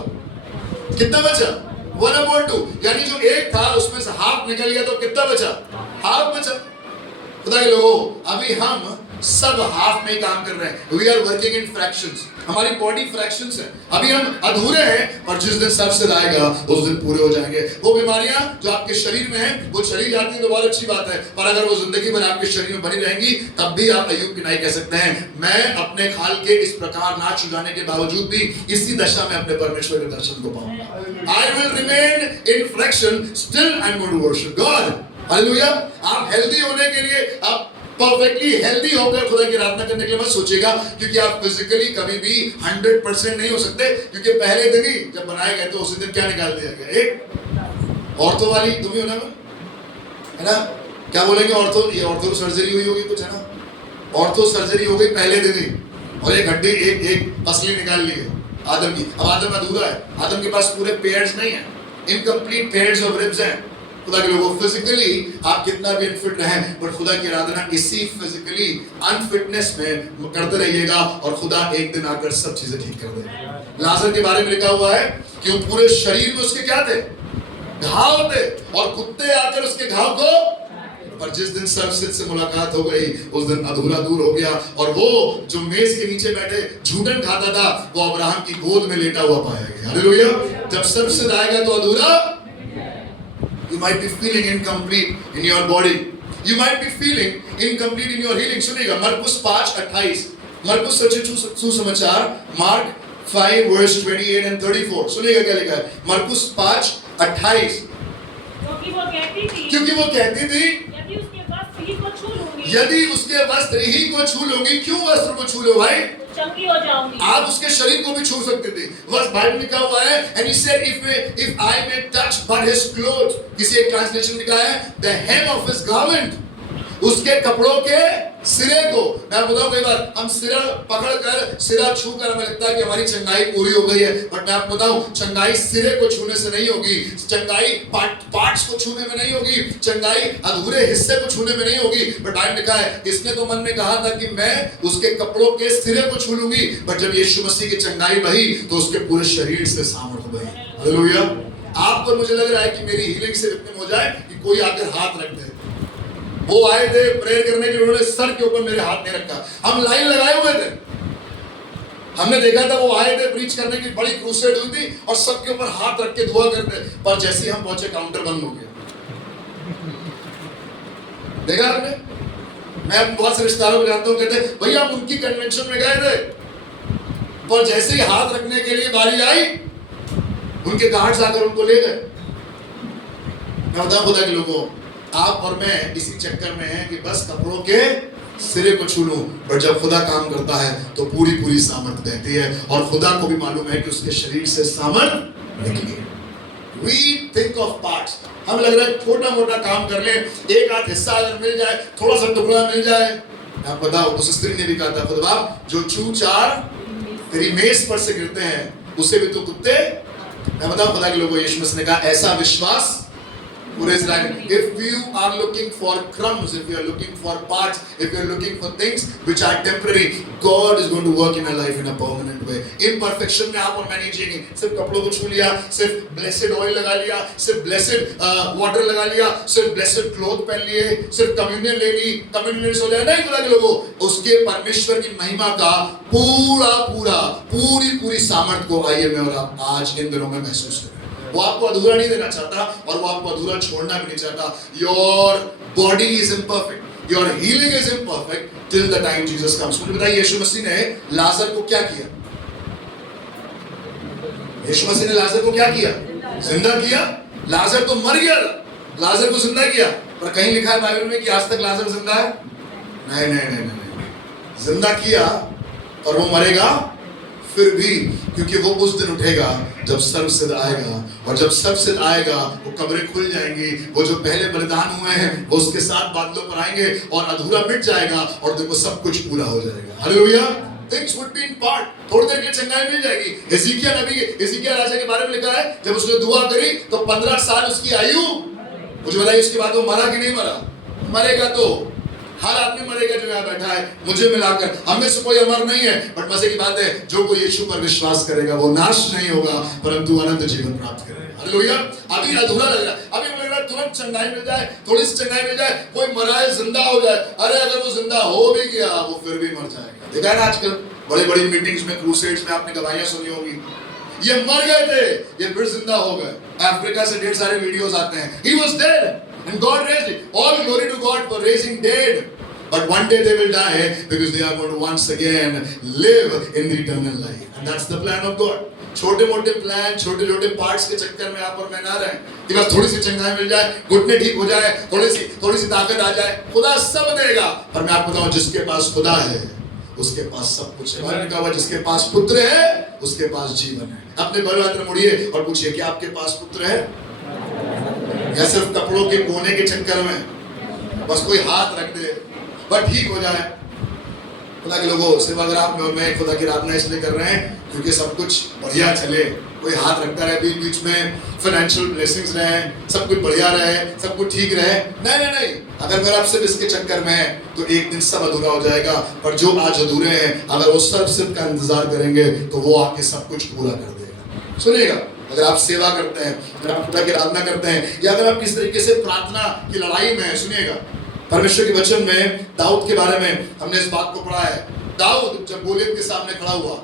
कितना बचा? 1/2। यानी जो एक था उसमें से हाफ निकल गया, तो कितना बचा? हाफ बचा। खुदा के लोगों, अभी हम सब हाफ में ही काम कर रहे हैं। We are working in fractions, हमारी बॉडी फ्रैक्शंस है, अभी हम अधूरे हैं, और जिस दिन सबसे आएगा उस दिन पूरे हो जाएंगे। वो बीमारियां जो आपके शरीर में हैं वो चली जाती है तो बहुत अच्छी बात है, पर अगर वो जिंदगी भर आपके शरीर में बनी रहेंगी, तब भी आप अय्यूब की नहीं कह सकते हैं, मैं अपने खाल के इस प्रकार ना छुड़ाने के बावजूद भी इसी दशा में अपने परमेश्वर के दर्शन को पाऊंगा। I will remain in fraction, still I am going to worship God. Hallelujah. आप हेल्दी होने के लिए, आप परफेक्टली हेल्दी होकर खुदा की आराधना करने के लिए मत सोचिएगा, क्योंकि आप फिजिकली कभी भी 100% नहीं हो सकते, क्योंकि पहले दिन ही जब बनाए गए तो उसी दिन क्या निकाल दिया गया? एक ऑर्थो वाली, तुम ही हो ना, है ना? क्या बोलेंगे? ऑर्थो, ये ऑर्थो सर्जरी हुई होगी कुछ, है ना? ऑर्थो सर्जरी हो गई पहले दिन ही, और एक हड्डी, एक पसली निकाल ली है आदम की। अब आदम अधूरा है, आदम के पास पूरे पेयर्स नहीं है, इनकम्प्लीट पेयर्स ऑफ रिब्स हैं। खुदा के लोगों, फिजिकली आप कितना भी अनफिट रहें, पर खुदा की आराधना इसी फिजिकली अनफिटनेस में करते रहिएगा, और खुदा एक दिन आकर सब चीजें ठीक कर देगा। लाजर के बारे में लिखा हुआ है कि वो पूरे शरीर में उसके क्या थे? घाव थे, और कुत्ते आकर उसके घाव को, पर जिस दिन सर्वसिद्ध से मुलाकात हो गई उस दिन अधूरा दूर हो गया, और वो जो मेज के नीचे बैठे झूठन खाता था, वो अब्राहम की गोद में लेटा हुआ पाया गया। हालेलुया। जब सर्वसिद्ध आएगा तो अधूरा, you might be feeling incomplete in your body, you might be feeling incomplete in your healing। सुनिएगा, मरकुस 5:28, मरकुस सुसमाचार मार्क 5 verse 28 and 34, सुनिएगा क्या लिखा है? मरकुस 5:28, क्योंकि वो कहती थी यदि उसके वस्त्र ही को छू लूंगी, यदि उसके वस्त्र ही को छू लूंगी। क्यों वस्त्र को छू लो भाई? चंगी हो जाऊंगी। आप उसके शरीर को भी छू सकते थे, बस बाइबल लिखा हुआ है, and he said if I may touch but his clothes, किसी एक ट्रांसलेशन लिखा है the hem of his garment, उसके कपड़ों के सिरे को। मैं बताऊं, कई बार हम सिरा पकड़कर, सिरा छूकर हमें लगता है कि हमारी चंगाई पूरी हो गई है, बट मैं आपको बताऊं, चंगाई सिरे को छूने से नहीं होगी, चंगाई पार्ट्स को छूने में नहीं होगी, चंगाई अधूरे हिस्से को छूने में नहीं होगी। बट बाइबल लिखा है, इसने तो मन में कहा था कि मैं उसके कपड़ों के सिरे को छू लूंगी, बट जब यीशु मसीह की चंगाई बही तो उसके पूरे शरीर से सामर्थ बही। हालेलुया। आपको, मुझे लग रहा है कि मेरी हीलिंग से इतने हो जाए कि कोई आकर हाथ रख दे। वो आए थे प्रेयर करने के लिए, उन्होंने सर के ऊपर मेरे हाथ नहीं रखा, हम लाइन लगाए हुए थे, हमने देखा था वो आए थे प्रीच करने की, बड़ी क्रूसेड हुई थी, और सबके ऊपर हाथ रख के दुआ करते, पर जैसे ही हम पहुंचे काउंटर बंद हो गया। देखा आपने? मैं बहुत से रिश्तेदारों को जानता हूँ, कहते भैया हम उनकी कन्वेंशन में गए थे, पर जैसे ही हाथ रखने के लिए बारी आई, उनके गार्ड्स आकर उनको ले गए। मैं बताऊं खुदा के लोगों, आप और मैं इसी चक्कर में हैं कि बस कपड़ों के सिरे को छू लूं, पर जब खुदा काम करता है तो पूरी पूरी सामर्थ रहती है, और खुदा को भी मालूम है कि उसके शरीर से सामर्थ निकली है। We think of parts, हम लग रहा है छोटा मोटा काम कर ले, एक आध हिस्सा अगर मिल जाए, थोड़ा सा टुकड़ा मिल जाए। आप बताओ, उस स्त्री ने भी कहा था, खुदा जो चू चार तेरी मेज पर से गिरते हैं उसे भी तो कुत्ते। मैं बताऊं खुदा के लोगों, यीशु मसीह ने कहा ऐसा विश्वास पूरे इस्राएल। If you are looking for crumbs, if you are looking for parts, if you are looking for things which are temporary, God is going to work in your life in a permanent way. Imperfection में आप और मैं नहीं जिएंगे। सिर्फ कपड़ों को छू लिया, सिर्फ blessed oil लगा लिया, सिर्फ blessed water लगा लिया, सिर्फ blessed cloth पहन लिए, सिर्फ communion ले ली, communion से हो जाए नहीं खुदा के लोगों। उसके परमेश्वर की महिमा का पूरी सामर्थ को आइए मैं और आप आज इन दिनों में महसूस करें। वो आपको अधूरा नहीं देना चाहता और वो आपको अधूरा छोड़ना भी नहीं चाहता। Your body is imperfect, your healing is imperfect till the time Jesus comes. मुझे बताइए यीशु मसीह ने लाजर को क्या किया? यीशु मसीह ने लाजर को क्या किया? जिंदा किया। लाजर तो मर गया था, लाजर को जिंदा किया। पर कहीं लिखा है बाइबल में कि आज तक लाजर जिंदा है? नहीं। जिंदा किया और वो मरेगा फिर भी, क्योंकि वो उस दिन उठेगा जब सर्वसिद्ध आएगा, और जब सर्वसिद्ध आएगा वो कब्रें खुल जाएंगी, वो जो पहले बलिदान हुए हैं वो उसके साथ बादलों पर आएंगे और अधूरा मिट जाएगा और देखो सब कुछ पूरा हो जाएगा। Hallelujah. Things would be in part. थोड़ी देर के लिए चंगाई मिल जाएगी। हिजकिय्याह राजा के बारे में लिखा है जब उसने दुआ करी तो 15 साल उसकी आयु। मुझे बताइए उसके बाद वो मरा कि नहीं मरा? मरेगा तो हर आदमी मरेगा जो यहाँ बैठा है, मुझे मिलाकर हम में से कोई अमर नहीं है। बट मजे की बात है जो कोई यीशु पर विश्वास करेगा वो नाश नहीं होगा परंतु अनंत जीवन प्राप्त करेगा। हालेलुया। अभी अधूरा लग रहा है, अभी लग रहा है तुरंत चंगाई मिल जाए, थोड़ी सी चंगाई मिल जाए, कोई मरा है जिंदा हो जाए। अरे अगर वो जिंदा हो भी गया वो फिर भी मर जाएगा। देखा है ना आजकल बड़ी मीटिंग्स में, क्रूसेड्स में आपने गवाहियां सुनी होगी, ये मर गए थे ये फिर जिंदा हो गए। अफ्रीका से ढेर सारे वीडियोस आते हैं, he was dead and God raised him. All glory to God for raising dead. But one day they will die because they are going to once again live in the eternal life. And that's the plan of God. छोटे मोटे plan, छोटे छोटे parts के चक्कर में आप और मैं ना रहें कि बस थोड़ी सी चंगाई मिल जाए, घुटने ठीक हो जाए, थोड़ी सी ताकत आ जाए। खुदा सब देगा। पर मैं आपको बताऊं जिसके पास खुदा है उसके पास सब कुछ है। मैंने कहा जिसके पास पुत्र है उसके पास जीवन है। अपने बलवान मुड़िए और पूछिए कि आपके पास पुत्र है या सिर्फ कपड़ों के कोने के चक्कर में बस कोई हाथ रख दे बस ठीक हो जाए। खुदा के लोगों, सिर्फ अगर आप में और मैं खुदा की आराधना इसलिए कर रहे हैं क्योंकि सब कुछ बढ़िया चले, कोई हाथ रखता रहे, बीच बीच में फाइनेंशियल ब्लेसिंग्स रहे, सब कुछ बढ़िया रहे, सब कुछ ठीक रहे। नहीं, अगर आप सिर्फ इसके चक्कर में है तो एक दिन सब अधूरा हो जाएगा। पर जो आज अधूरे हैं अगर वो सर्वसिद्ध का इंतजार करेंगे तो वो आके सब कुछ पूरा कर देगा। सुनिएगा, अगर आप सेवा करते हैं, अगर आप खुदा की आराधना करते हैं, या अगर आप किस तरीके से प्रार्थना की लड़ाई में, सुनिएगा परमेश्वर के वचन में दाऊद के बारे में हमने इस बात को पढ़ा है। दाऊद जब गोलियत के सामने खड़ा हुआ,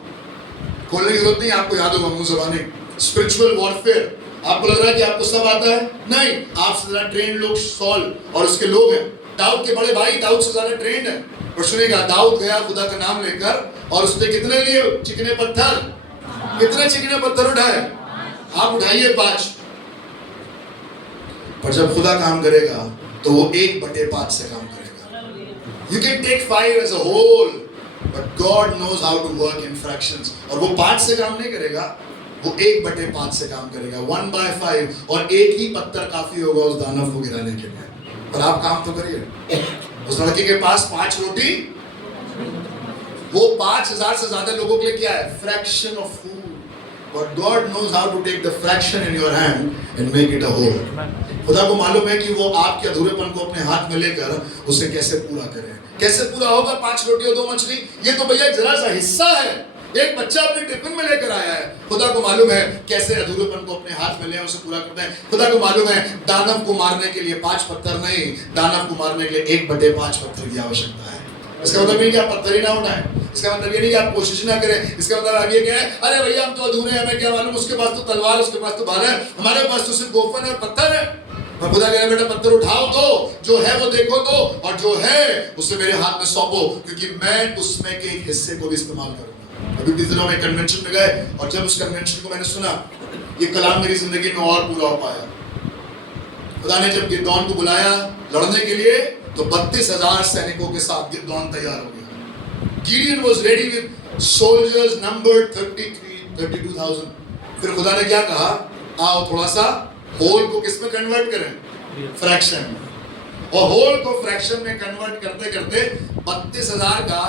खोलने की जरूरत नहीं, आपको याद होगा मुंह ज़बानी, स्पिरिचुअल वॉरफेयर। आपको लग रहा है कि आपको सब आता है? नहीं, आपसे ज्यादा ट्रेंड लोग सॉल और उसके लोग हैं। दाऊद के बड़े भाई दाऊद से ज्यादा ट्रेंड है। और सुनिएगा, दाऊद गया खुदा का नाम लेकर और उसने कितने लिए चिकने पत्थर, कितने चिकने पत्थर उठाए? आप उठाइए 5। पर जब खुदा काम करेगा तो वो 1/5 से काम करेगा। You can take 5 as a whole, but God knows how to work in fractions. और वो 5 से काम नहीं करेगा, वो 1/5 से काम करेगा, 1/5। और एक ही पत्थर काफी होगा उस दानव को गिराने के लिए। पर आप काम तो करिए। उस लड़के के पास 5 रोटी, वो 5000 से ज्यादा लोगों के लिए क्या है? Fraction of food. But God knows how to take the fraction in your hand and make it a whole. खुदा को मालूम है कि वो आपके अधूरेपन को अपने हाथ में लेकर उसे कैसे पूरा करे। कैसे पूरा होगा? 5 रोटी और 2 मछली, ये तो भैया जरा सा हिस्सा है। एक बच्चा अपने टिफिन में लेकर आया है। खुदा को मालूम है कैसे अधूरेपन को अपने हाथ में ले उसे पूरा करते हैं। खुदा को मालूम है दानव को मारने के लिए 5 पत्थर नहीं, दानव को मारने के लिए 1/5 पत्थर की आवश्यकता है। इसका मतलब नहीं कि आप पत्थर ही ना उठाएं, इसका मतलब ये नहीं कि आप कोशिश ना करें। इसका मतलब आप ये क्या है, अरे भैया हम तो अधूरे हैं, हमें क्या मालूम, उसके पास तो तलवार, उसके पास तो भाला है, हमारे पास तो सिर्फ गोफन और पत्थर है। मैं खुदा कह रहा बेटा पत्थर उठाओ तो, जो है वो देखो तो, और जो है उसे मेरे हाथ में सौंपो, क्योंकि मैं उसमें के एक हिस्से को भी इस्तेमाल करूंगा। अभी पिछले दिनों में कन्वेंशन में गए और जब उस कन्वेंशन को मैंने सुना, ये कलाम मेरी जिंदगी में और पूरा हो पाया। खुदा ने जब गिदोन को बुलाया लड़ने के लिए तो 32,000 सैनिकों के साथ गिदोन तैयार हो गया। Gideon was ready with soldiers numbered 32,000। फिर खुदा ने क्या कहा, आओ थोड़ा सा होल को किस में कन्वर्ट करें? फ्रैक्शन में। और होल को फ्रैक्शन में कन्वर्ट करते करते 32,000 का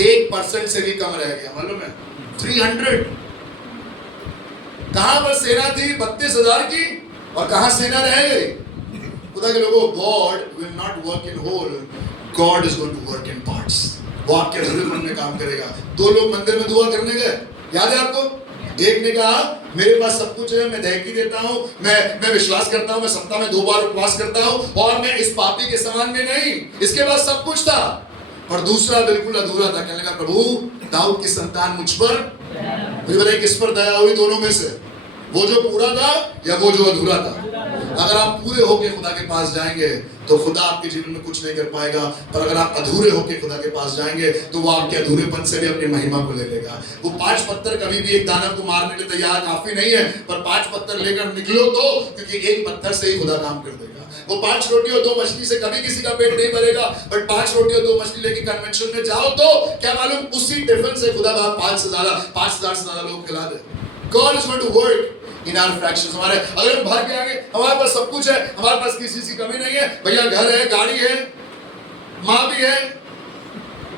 1% से भी कम रह गया। मालूम है 300। कहां पर सेना थी 32,000 की और कहां सेना रह गई? खुदा के लोगों, God will not work in whole, God is going to work in parts. वो आपके अधूरेपन में काम करेगा। दो लोग मंदिर में दुआ करने गए, याद है आपको? एक ने कहा मेरे पास सब कुछ है, मैं दहकी देता हूँ, मैं विश्वास करता हूँ, मैं सप्ताह में 2 बार उपवास करता हूँ और मैं इस पापी के समान में नहीं, इसके पास सब कुछ था। और दूसरा बिल्कुल अधूरा था, कहने लगा प्रभु दाऊद की संतान मुझ पर, मुझे बताइए किस पर दया हुई दोनों में से, वो जो पूरा था या वो जो अधूरा था? अगर आप पूरे होके खुदा के पास जाएंगे तो खुदा आपके जीवन में कुछ नहीं कर पाएगा, पर अगर आप अधूरे होके खुदा के पास जाएंगे तो वो आपके अधूरेपन से भी अपनी महिमा को ले लेगा। वो 5 पत्थर कभी भी एक दानव को मारने के लिए तैयार काफी नहीं है, पर 5 पत्थर लेकर निकलो तो, क्योंकि एक पत्थर से ही खुदा काम कर देगा। वो 5 रोटी और 2 मछली से कभी किसी का पेट नहीं भरेगा, बट 5 रोटी और 2 मछली लेके कन्वेंशन में जाओ तो क्या मालूम उसी टिफिन से खुदा 5,000 से ज्यादा लोग खिला दे। God is going to work in our fractions। हमारे अगर हम भर के आगे, हमारे पास सब कुछ है, हमारे पास किसी की कमी नहीं है, भैया घर है, गाड़ी है, माँ भी है,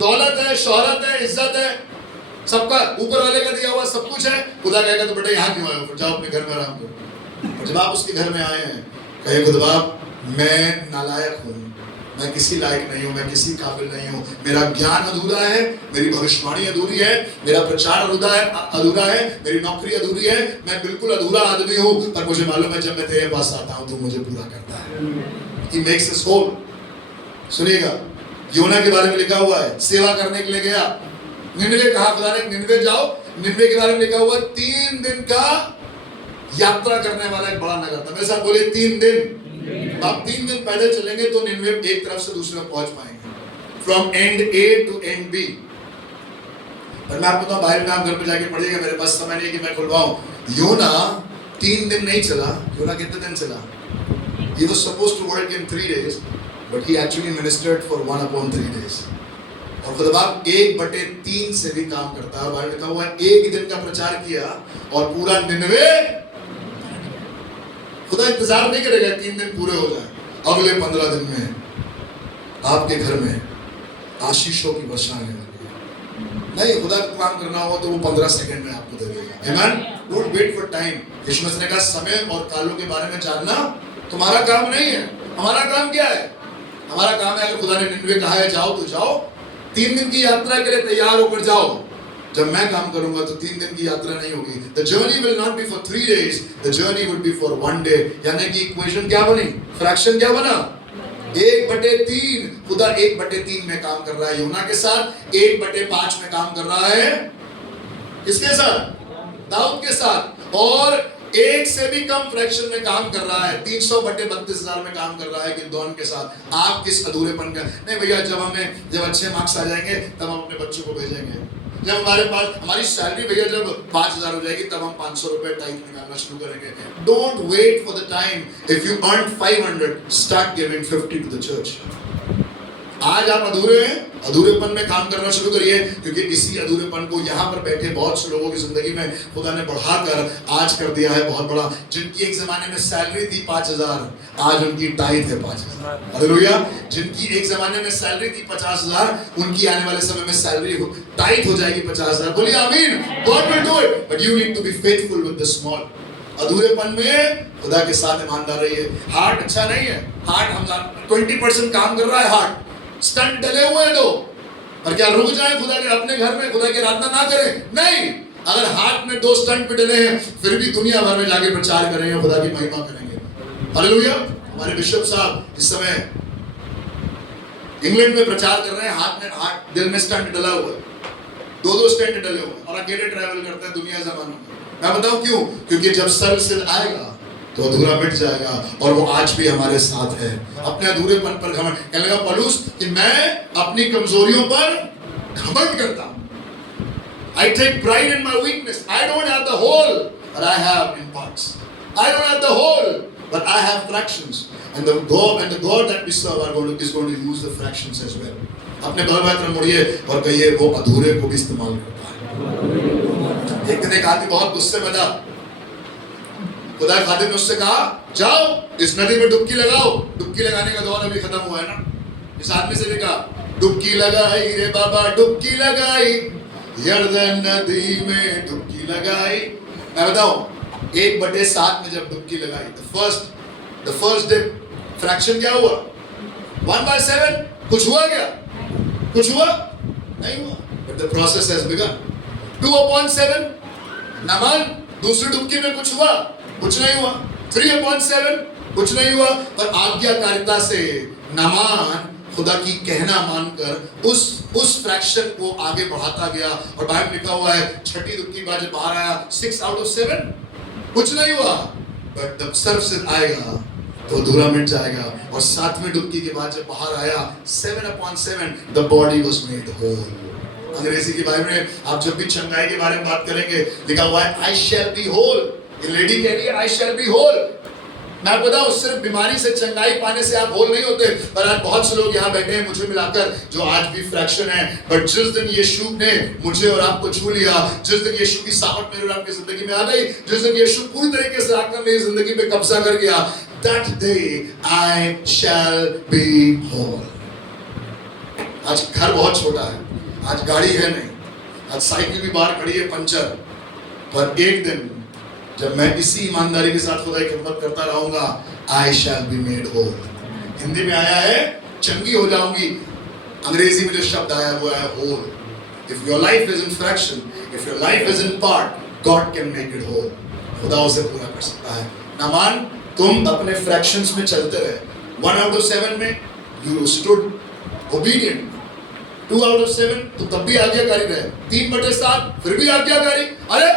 दौलत है, शोहरत है, इज्जत है, सबका ऊपर वाले का दिया हुआ सब कुछ है। खुदा कहेगा तो बेटा यहाँ क्यों आए हो, जाओ अपने घर में आराम करो। और जब आप उसके घर में आए हैं, कहे खुदा बाप मैं नालायक हूँ, मैं किसी लायक नहीं हूँ, मैं किसी काबिल नहीं हूँ, मेरा ज्ञान अधूरा है, मेरी भविष्यवाणी अधूरी है, मेरा प्रचार अधूरा है, मेरी नौकरी अधूरी है, मैं बिल्कुल अधूरा आदमी हूँ, पर मुझे मालूम है जब मैं तेरे पास आता हूँ तो मुझे पूरा करता है। He makes us whole। सुनिएगा, योना के बारे में लिखा हुआ है, सेवा करने के लिए गया, निनवे कहा खुदा ने निनवे जाओ, निनवे के बारे में लिखा हुआ 3 दिन का यात्रा करने वाला एक बड़ा नगर था। मेरे साथ बोले 3 दिन। आप 3 दिन पैदल चलेंगे तो निनवे एक तरफ से दूसरे पहुंच पाएंगे, from end A to end B. पर मैं आपको बाहर में आप घर पे जाके पढ़िएगा, मेरे पास समय नहीं है कि मैं खुलवाऊं। योना 3 दिन नहीं चला। योना कितने दिन चला? He was supposed to work in 3 days, but he actually ministered for 1/3 days। और खुदा बाप 1/3 से भी काम करता है। बाहर लिखा हुआ है 1 दिन का प्रचार किया और पूरा निनवे। खुदा इंतजार नहीं करेगा 3 दिन पूरे हो जाए, अगले 15 दिन में आपके घर में आशीषों की वर्षा आने वाली है। नहीं, खुदा को काम करना हो तो वो 15 सेकंड में आपको दे देगा। Amen. Don't wait for time. Yeshu Masih ने कहा समय और कालों के बारे में जानना तुम्हारा काम नहीं है। हमारा काम क्या है? हमारा काम है, अगर खुदा ने निनवे कहा है जाओ तो जाओ, 3 दिन की यात्रा के लिए तैयार होकर जाओ। जब मैं काम करूंगा तो 3 दिन की यात्रा नहीं होगी। The journey will not be for 3 days, the journey would be for 1 day। यानी कि इक्वेशन क्या बनी, फ्रैक्शन क्या बना, 1/3। खुदा 1/3 में काम कर रहा है योना के साथ, 1/5 में काम कर रहा है किसके साथ? दाऊद के साथ। और 1 से भी कम फ्रैक्शन में काम कर रहा है, 300/32,000 में काम कर रहा है गिदोन के साथ। आप किस अधूरेपन का? नहीं भैया, जब अच्छे मार्क्स आ जाएंगे तब हम अपने बच्चों को भेजेंगे। जब हमारे पास हमारी सैलरी भैया जब 5,000 हो जाएगी तब हम 500 रुपए टाइप निकालना शुरू करेंगे। Don't wait for the time. If you earn 500, start giving 50 to the church. आज आप अधूरे हैं, अधूरेपन में काम करना शुरू करिए, क्योंकि इसी अधूरेपन को यहाँ पर बैठे बहुत से लोगों की जिंदगी में खुदा ने बढ़ाकर आज कर दिया है बहुत बड़ा। जिनकी एक जमाने में सैलरी थी 5,000, आज उनकी टाइट है 5,000। हालेलुया। जिनकी एक जमाने में सैलरी थी 50,000, उनकी आने वाले समय में सैलरी टाइट हो जाएगी 50,000। बोलिए आमीन। God will do it, but you need to be faithful with the small. अधूरेपन में खुदा के साथ ईमानदार रहिए। हार्ट अच्छा नहीं है, हार्ट हम 20% काम कर रहा है, हार्ट स्टंट डले हुए हैं। तो और क्या रुक जाए खुदा के अपने घर में खुदा की आराधना ना करें? नहीं। अगर हाथ में 2 स्टंट पे डले हैं फिर भी दुनिया भर में जाके प्रचार करेंगे, खुदा की महिमा करेंगे। हालेलुया। हमारे बिशप साहब इस समय इंग्लैंड में प्रचार कर रहे हैं, हाथ दिल में स्टंट डला हुआ है, 2 स्टंट डले हुए और अकेले ट्रैवल करते हैं दुनिया जमानों में। मैं बताऊं क्यों? क्योंकि जब सर्वसिद्ध आएगा तो अधूरा मिट जाएगा, और वो आज भी हमारे साथ है। अपने अधूरेपन पर घमंड। कहने लगा पौलुस कि मैं अपनी कमजोरियों पर घमंड करता हूं। I take pride in my weakness. I don't have the whole, but I have in parts. I don't have the whole, but I have fractions. And the God that we serve is going to use the fractions as well. अपने बल में मुड़िए और कहिए वो अधूरे को भी इस्तेमाल करता है। एक दिन एक आदमी बहुत गुस्से में था। खुदा खादिम ने उससे कहा जाओ इस नदी में डुबकी लगाओ। डुबकी लगाने का दौर अभी खत्म हुआ है ना। इस आदमी से भी कहा डुबकी लगाई रे बाबा, डुबकी लगाई यर्दन नदी में डुबकी लगाई। मैं बताऊं 1/7 में जब डुबकी लगाई, द फर्स्ट डे फ्रैक्शन क्या हुआ? 1/7 कुछ हुआ क्या? कुछ हुआ नहीं हुआ, but the process has begin. 2/7 Naaman दूसरी डुबकी में कुछ हुआ? कुछ नहीं हुआ। 3/7 कुछ नहीं हुआ, पर आज्ञाकारिता से नामान खुदा की कहना मानकर उस फ्रैक्शन को आगे बढ़ाता गया। और बाइबल लिखा हुआ है छठी डुबकी के बाद जब बाहर आया 6/7 कुछ नहीं हुआ, बट जब सर्वसिद्ध आएगा तो अधूरा मिट जाएगा। और 7वें डुबकी के बाद जब बाहर आया 7/7 the body was made whole. अंग्रेजी की बाइबल में आप जब भी चंगाई के बारे में बात करेंगे लिखा हुआ है आई शैल बी होल। ये लेडी कह रही है आई शैल बी होल। मैं बताऊं सिर्फ बीमारी से चंगाई पाने से आप होल नहीं होते, पर आज बहुत से लोग यहाँ बैठे हैं मुझे मिलाकर जो आज भी फ्रैक्शन है, बट जिस दिन यीशु ने मुझे और आपको छू लिया, जिस दिन यीशु की सामर्थ मेरे और आपकी जिंदगी में आ गई, जिस दिन यीशु पूरी तरीके से आकर मेरी जिंदगी पे कब्जा कर गया, that day I shall be whole। आज घर बहुत छोटा है, आज गाड़ी है नहीं, आज साइकिल भी बाहर खड़ी है पंचर, पर एक दिन जब मैं इसी ईमानदारी के साथ खुदा की खिदमत करता रहूंगा I shall be made whole. Hindi में आया है चंगी हो जाऊंगी, अंग्रेजी में जो शब्द आया हुआ है whole. If your life is in fraction, if your life is in part, God can make it whole. खुदा उसे पूरा कर सकता है। नामान तुम अपने फ्रैक्शंस में चलते रहे। 1/7 में यू स्टूड ओबीडिएंट, 2/7 तुम तब भी आज्ञाकारी रहे, 3/7 फिर भी आज्ञाकारी। अरे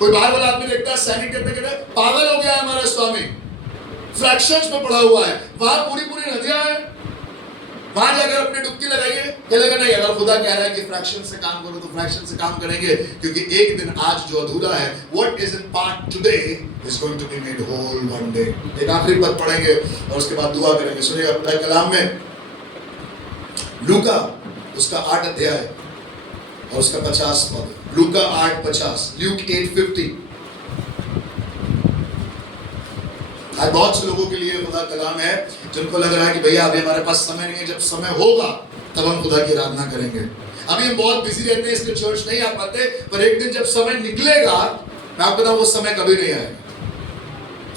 कोई बाहर वाला आदमी देखता है सैनिक कहते हैं पागल हो गया है हमारा स्वामी, फ्रैक्शंस में पड़ा हुआ है, वहां पूरी नदियां हैं, वहां जाकर अपनी डुबकी लगाइए। कहेगा नहीं, अगर खुदा कह रहा है कि फ्रैक्शन से काम करो तो फ्रैक्शन से काम करेंगे, क्योंकि एक दिन आज जो अधूरा है, what is in part today is going to be made whole one day. एक आखिरी पद पढ़ेंगे और उसके बाद दुआ करेंगे। सुनिएगा अपने कलाम में लूका उसका 8 अध्याय और उसका 50 पद। लूका 8:50, ल्यूक 8:50। आज बहुत से लोगों के लिए खुदा कलाम है जिनको लग रहा है कि भैया अभी हमारे पास समय नहीं है, जब समय होगा तब हम खुदा की आराधना करेंगे। अभी हम बहुत बिजी रहते हैं इसलिए चर्च नहीं आ पाते, पर एक दिन जब समय निकलेगा, मैं आपको बताऊं वो समय कभी नहीं आएगा।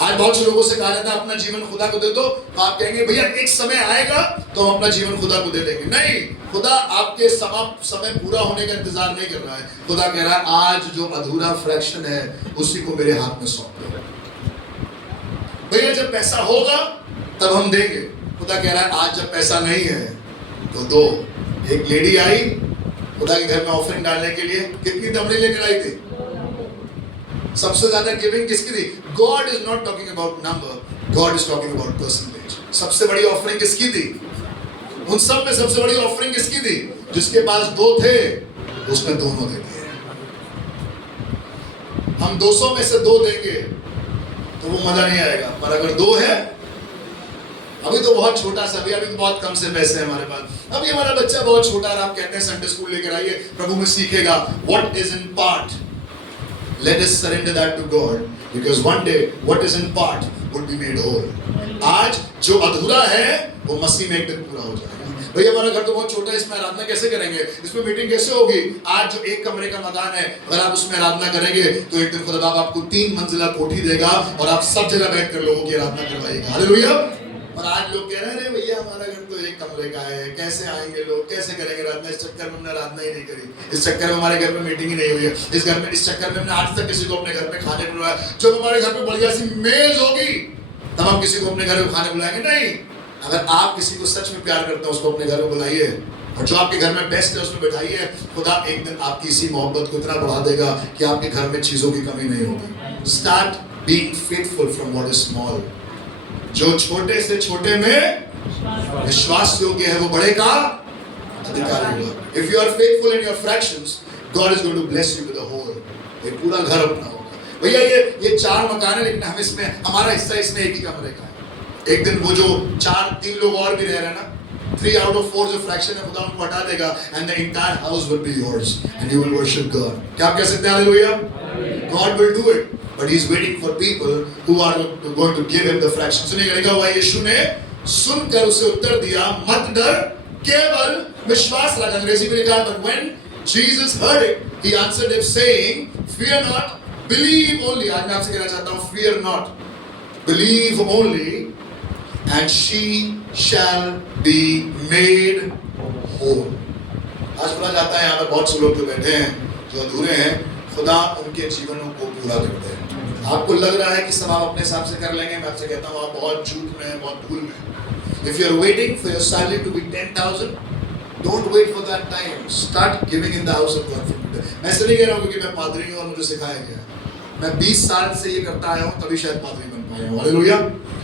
आज बहुत से लोगों से कहा जाता है अपना जीवन खुदा को दे दो, तो आप कहेंगे भैया एक समय आएगा तो हम अपना जीवन खुदा को दे देंगे। नहीं, खुदा आपके समय पूरा होने का इंतजार नहीं कर रहा है। खुदा कह रहा है आज जो अधूरा फ्रैक्शन है उसी को मेरे हाथ में सौंप दो। भैया जब पैसा होगा तब हम देंगे। खुदा कह रहा है आज जब पैसा नहीं है तो दो। एक लेडी आई खुदा के घर में ऑफरिंग डालने के लिए, कितनी दमड़ी लेकर आई थी? सबसे ज्यादा गिविंग किसकी थी? God is not talking about number, God is talking about percentage. सबसे बड़ी ऑफरिंग किसकी थी? उन सब में सबसे बड़ी ऑफरिंग किसकी थी? जिसके पास 2 थे उसने दोनों दे दिए। हम 200 में से 2 देंगे तो वो मजा नहीं आएगा, पर अगर 2 है, अभी तो बहुत छोटा सा, अभी तो बहुत कम से पैसे हैं हमारे पास, अभी हमारा बच्चा बहुत छोटा है, आप कहते हैं संडे स्कूल लेकर आइए, प्रभु में सीखेगा। What is in part, let us surrender that to God, because one day what is in part would be made whole। आज जो अधूरा है वो मसीह में एक दिन पूरा हो जाएगा। भैया हमारा घर तो बहुत छोटा है, इसमें आराधना कैसे करेंगे, इसमें मीटिंग कैसे होगी? आज जो 1 कमरे का मकान है, अगर आप उसमें आराधना करेंगे तो एक दिन खुदा बाप आपको 3 मंजिला कोठी देगा और आप सब जगह बैठकर लोगों की आराधना करवाएगा। हालेलुया। और आज लोग कह रहे हैं भैया हमारा घर तो 1 कमरे का है, कैसे आएंगे लोग, कैसे करेंगे आराधना? इस चक्कर में हमने आराधना ही नहीं करी, इस चक्कर में हमारे घर में मीटिंग ही नहीं हुई है, इस चक्कर में हमने आज तक किसी को अपने घर में खाने बुलाया। जब हमारे घर में बढ़िया सी मेज होगी तब हम किसी को अपने घर में खाने बुलाएंगे। नहीं, अगर आप किसी को सच में प्यार करते हैं उसको अपने घर में बुलाइए, और जो आपके घर में बेस्ट है उसमें बैठाइए। खुदा एक दिन आपकी इसी मोहब्बत को इतना बढ़ा देगा कि आपके घर में चीजों की कमी नहीं होगी। Start being faithful from what is small. जो छोटे से छोटे में विश्वास योग्य है वो बड़े का अधिकारी होगा। If you are faithful in your fractions, God is going to bless you with a whole. ये पूरा घर अपना होगा। भैया ये 4 मकान है, लेकिन हम इसमें हमारा हिस्सा इसमें 1 ही कमरे का है। एक दिन वो जो 3 लोग और भी रह रहे हैं ना, 3/4 जो फ्रैक्शन है खुदा उनको हटा देगा, and the entire house will be yours and you will worship God. क्या आप कह सकते हैं hallelujah? God will do it, but he is waiting for people who are going to give him the fraction। सुनिएगा, लिखा हुआ है यीशु ने सुनकर उसे उत्तर दिया, मत डर, केवल विश्वास रख। अंग्रेजी में लिखा है, but when Jesus heard it, he answered him saying, fear not, believe only। आज मैं आपसे कहना चाहता हूँ, fear not, believe only, and she shall be made whole. आज बोला जाता है यहाँ पर बहुत से लोग जो बैठे हैं जो अधूरे हैं, खुदा उनके जीवनों को पूरा करते हैं। आपको लग रहा है कि सब आप अपने हिसाब से कर लेंगे, मैं आपसे कहता हूँ आप बहुत झूठ में हैं, बहुत भूल में हैं। If you are waiting for your salary to be 10,000, don't wait for that time. Start giving in the house of God. मैं इसलिए नहीं कह रहा हूँ क्योंकि मैं पादरी हूँ और मुझे सिखाया गया है। मैं 20 साल से ये करता आया हूँ, तभी शायद पादरी बन पाया हूँ। हालेलुया।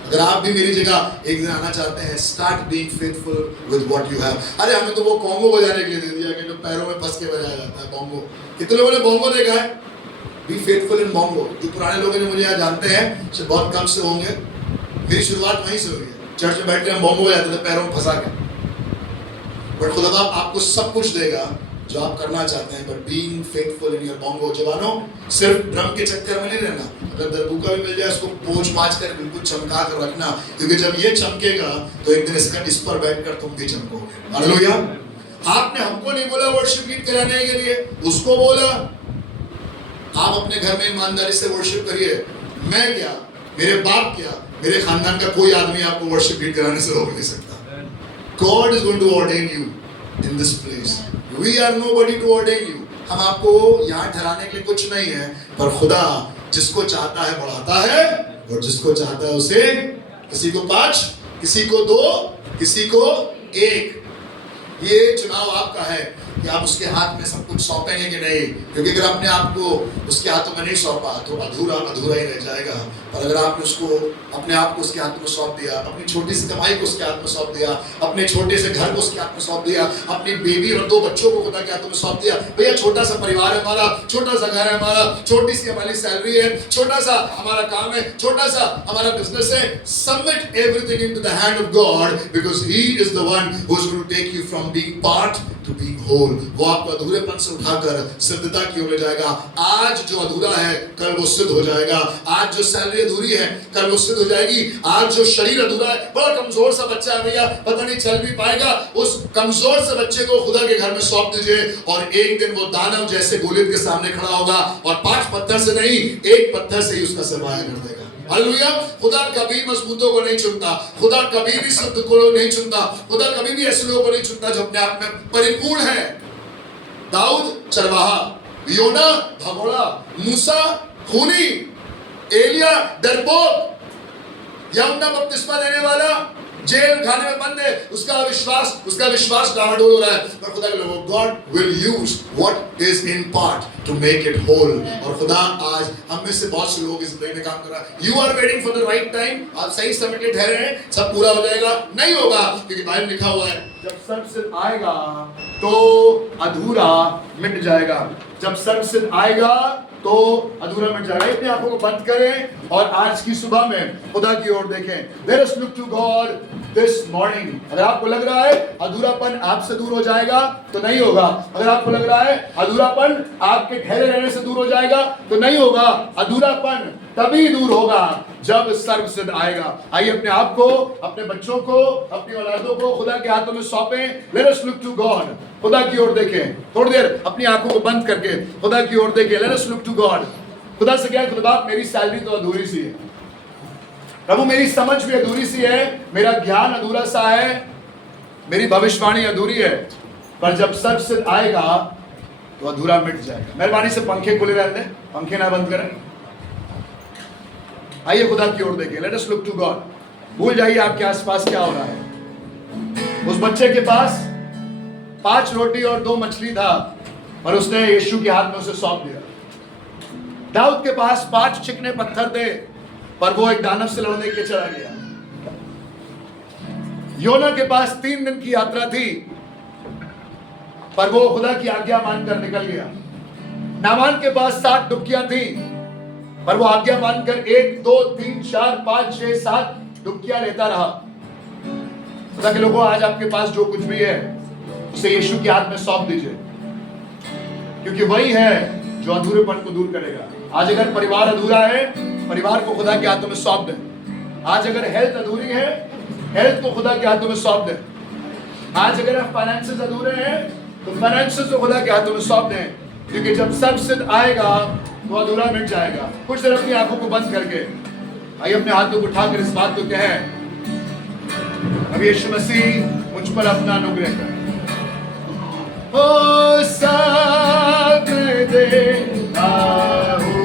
अगर आप भी मेरी जगह एक दिन आना चाहते हैं, start being faithful with what you have. अरे हमें तो वो कॉन्गो बजाने के लिए दे दिया कि जो पैरों में फंस के बजाया जाता है बॉन्गो। कितने लोगों ने बॉन्गो देखा है? Be faithful in bongo. जो पुराने लोग मुझे यहाँ जानते हैं से बहुत कम से होंगे, मेरी शुरुआत वहीं से हुई है। चर्च में बैठ के हम बॉन्गो बजाते थे पैरों में फंसा के। बट खुदा आपको सब कुछ देगा जो आप करना चाहते हैं, but being faithful in your bongo. जवानों, सिर्फ ड्रम के चक्कर में नहीं रहना। अगर दरबूका भी मिल जाए उसको पोंछ पाछ कर बिल्कुल चमका कर रखना, क्योंकि जब ये चमकेगा तो एक दिन इस पर बैठकर तुम भी चमकोगे। हालेलुया। आपने हमको नहीं बोला वर्शिप लीड कराने के लिए, उसको बोला। आप अपने घर में ईमानदारी से वर्शिप करिए। मैं क्या, मेरे बाप क्या, मेरे खानदान का कोई आदमी आपको वर्शिप लीड कराने से रोक नहीं सकता। God is going to ordain you in this place. We are nobody to ordain you. हम आपको यहाँ ठहराने के लिए कुछ नहीं है, पर खुदा जिसको चाहता है बढ़ाता है और जिसको चाहता है उसे, किसी को 5, किसी को 2, किसी को 1। ये चुनाव आपका है कि आप उसके हाथ में सब कुछ सौंपेंगे कि नहीं, क्योंकि अगर अपने आप को उसके हाथों में नहीं सौंपा तो अधूरा अधूरा ही रह जाएगा। पर अगर आपने उसको अपने आप को उसके हाथ में सौंप दिया, अपनी छोटी सी कमाई को उसके हाथ में सौंप दिया, अपने छोटे से घर को उसके हाथ में सौंप दिया, अपनी बेबी और 2 बच्चों को खुदा के हाथों में सौंप दिया, भैया छोटा सा परिवार है हमारा, छोटा सा घर है हमारा, छोटी सी हमारी सैलरी है, छोटा सा हमारा काम है, छोटा सा हमारा बिजनेस है, submit everything into the hand of God, because he is the one who is going to take you from being part to being whole. वो आपको अधूरेपन से उठाकर सिद्धता की ओर ले जाएगा। आज जो अधूरा है कल वो सिद्ध हो जाएगा। आज जो सैलरी अधूरी है कल वो सिद्ध हो जाएगी। आज जो शरीर अधूरा है, बड़ा कमजोर सा बच्चा है भैया, पता नहीं चल भी पाएगा, उस कमजोर से बच्चे को खुदा के घर में सौंप दीजिए और एक दिन वो दानव जैसे गोलियत के सामने खड़ा होगा और 5 पत्थर से नहीं, 1 पत्थर से ही उसका सफाया कर देगा। हालेलुया। खुदा कभी मजबूतों को नहीं चुनता, खुदा कभी भी शुद्ध को नहीं चुनता, खुदा कभी भी ऐसे लोगों को नहीं चुनता जो अपने आप में परिपूर्ण है। दाऊद चरवाहा, योना भगोड़ा, मूसा खूनी, एलिया डरपोक, यूहन्ना बपतिस्मा देने वाला जेल खाने में बंद है, उसका विश्वास डामाडोल हो रहा है। पर खुदा के लोगों, God will use what is in part to make it whole. और खुदा आज हम में से बहुत से लोग इस जिंदगी में काम कर रहा है। You are waiting for the right time. आप सही समय के ठहरे हैं, सब पूरा हो जाएगा, नहीं होगा, क्योंकि बाइबल लिखा हुआ है जब सर्वसिद्ध आएगा तो अधूरा मिट जाएगा। जब सर्वसिद्ध आएगा तो अधूरा मिट जाएगा। अपनी आंखों को बंद करें और आज की सुबह में खुदा की ओर देखें। Let us look to God this morning। अगर आपको लग रहा है अधूरापन आपसे दूर हो जाएगा तो नहीं होगा। अगर आपको लग रहा है अधूरापन आपके ठहरे रहने से दूर हो जाएगा तो नहीं होगा। अधूरापन तभी दूर होगा जब सर्वसिद्ध आएगा। आइए अपने आप को, अपने बच्चों को, अपनी औलादों को खुदा के हाथों में सौंपें। Let us look to God। खुदा की ओर देखें। थोड़ी देर अपनी आंखों को बंद करके खुदा की ओर देखें। Let us look to God। खुदा से क्या, खुदा मेरी सैलरी तो अधूरी सी है, प्रभु मेरी समझ भी अधूरी सी है, मेरा ज्ञान अधूरा सा है, मेरी भविष्यवाणी अधूरी है, पर जब सर्वसिद्ध आएगा तो अधूरा मिट जाएगा। मेहरबानी से पंखे खुले रहते हैं, पंखे ना बंद करें। आइए खुदा की ओर देखें। Let us look to God. भूल जाइए आपके आसपास क्या हो रहा है। उस बच्चे के पास 5 रोटी और 2 मछली था और उसने यीशु के हाथ में उसे सौंप दिया। दाऊद के पास 5 चिकने पत्थर थे पर वो एक दानव से लड़ने के चला गया। योना के पास 3 दिन की यात्रा थी पर वो खुदा की आज्ञा मानकर निकल गया। नामान के पास 7 डुबकियां थी पर वो आज्ञा मानकर 1, 2, 3, 4, 5, 6, 7 डुबकियां लेता रहा। खुदा के लोगों, आज आपके पास जो कुछ भी है उसे यीशु के हाथ में सौंप दीजिए, क्योंकि वही है जो अधूरेपन को दूर करेगा। आज अगर परिवार अधूरा है, परिवार को खुदा के हाथों में सौंप दें। आज अगर हेल्थ अधूरी है, हेल्थ को खुदा के हाथों में सौंप दें। आज अगर आप फाइनेंसेस अधूरे हैं तो फाइनेंसेस को खुदा के हाथों में सौंप दें, क्योंकि जब सर्वसिद्ध आएगा तो अधूरा मिट जाएगा। कुछ देर अपनी आंखों को बंद करके आइए अपने हाथों को उठाकर इस बात को कहें, अब यीशु मसीह मुझ पर अपना अनुग्रह कर। ओ सब देता हूँ,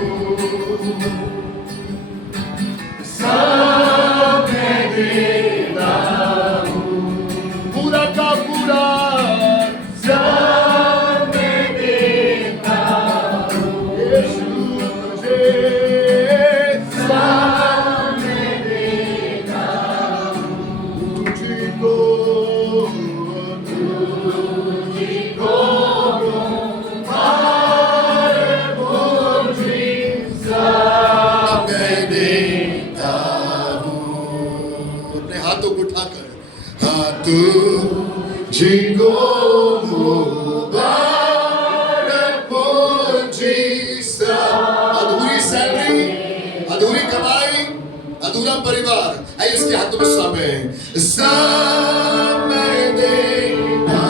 सब देता हूँ, पूरा का पूरा सब देता हूँ, यीशु मुझे सब देता हूँ, तुझको तुझको मुबारक हो जीसा। अधूरी सैलरी, अधूरी कमाई, अधूरा परिवार, आइए इसके हाथों में सब है। सब मैं देता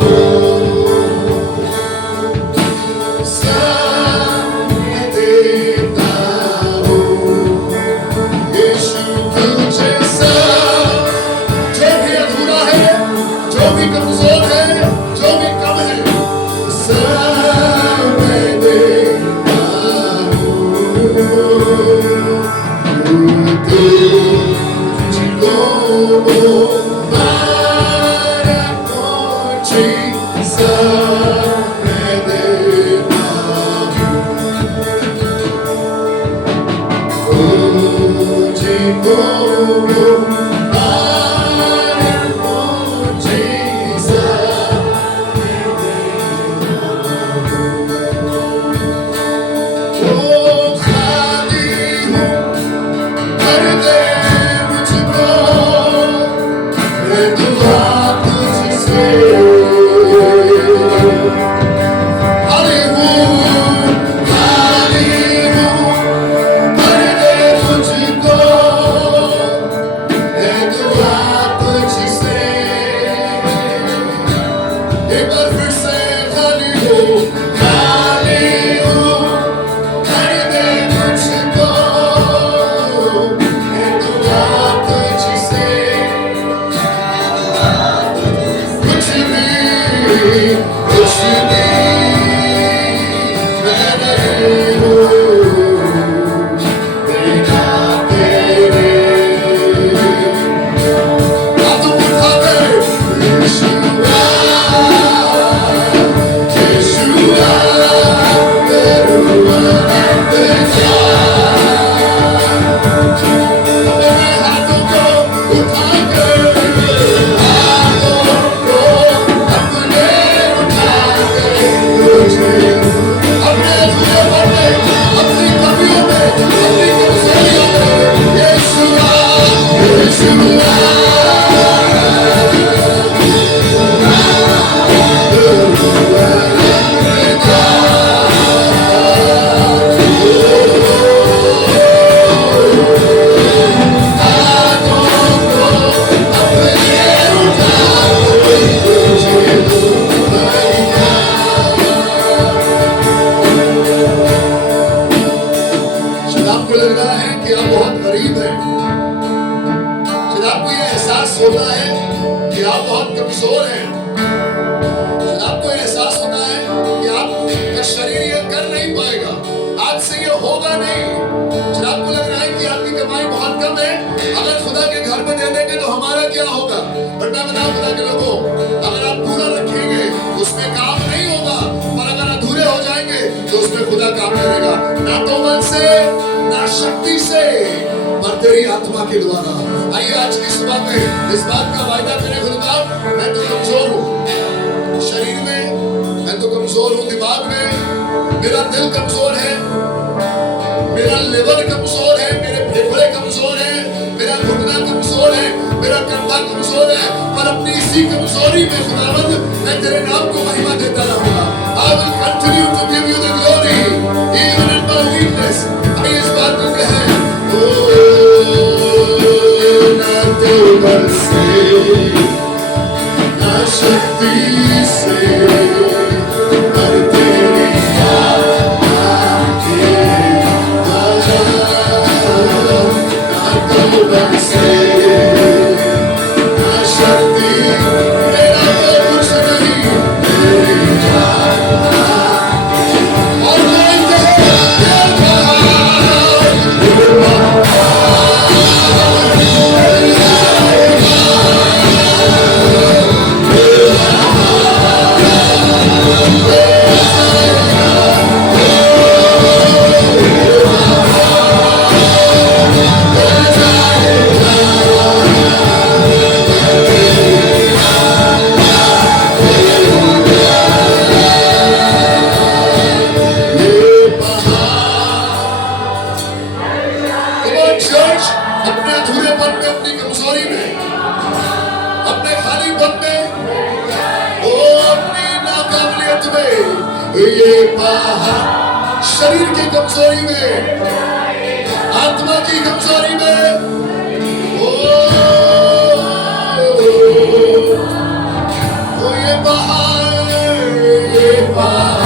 हूँ, सब मैं देता हूँ, यीशु तुझे कमजोर है, जो भी कम है, सब मैं देता हूँ, तुझको मुबारक हो जीसा, मैं देता हूँ, तुझको आत्मा के द्वारा। आइए आज की सुबह में इस बात का वायदा करें, खुदा मैं तो कमजोर हूँ, शरीर में मैं तो कमजोर हूँ, दिमाग में मेरा दिल कमजोर है, मेरा लिवर कमजोर है, मेरे फेफड़े कमजोर है, मेरा घुटना कमजोर है, मेरा कंधा कमजोर है, पर अपनी इसी कमजोरी में खुदावंद मैं तेरे नाम को महिमा देता रहूंगा। I will continue to give you the glory even in my weakness। आइए इस बात को कहें, बल से ना शक्ति से पर तेरी आत्मा के द्वारा, ना तो बल से में, ये पहाड़ शरीर की कमजोरी में, आत्मा की कमजोरी में, ओ ये पहाड़, ये पहाड़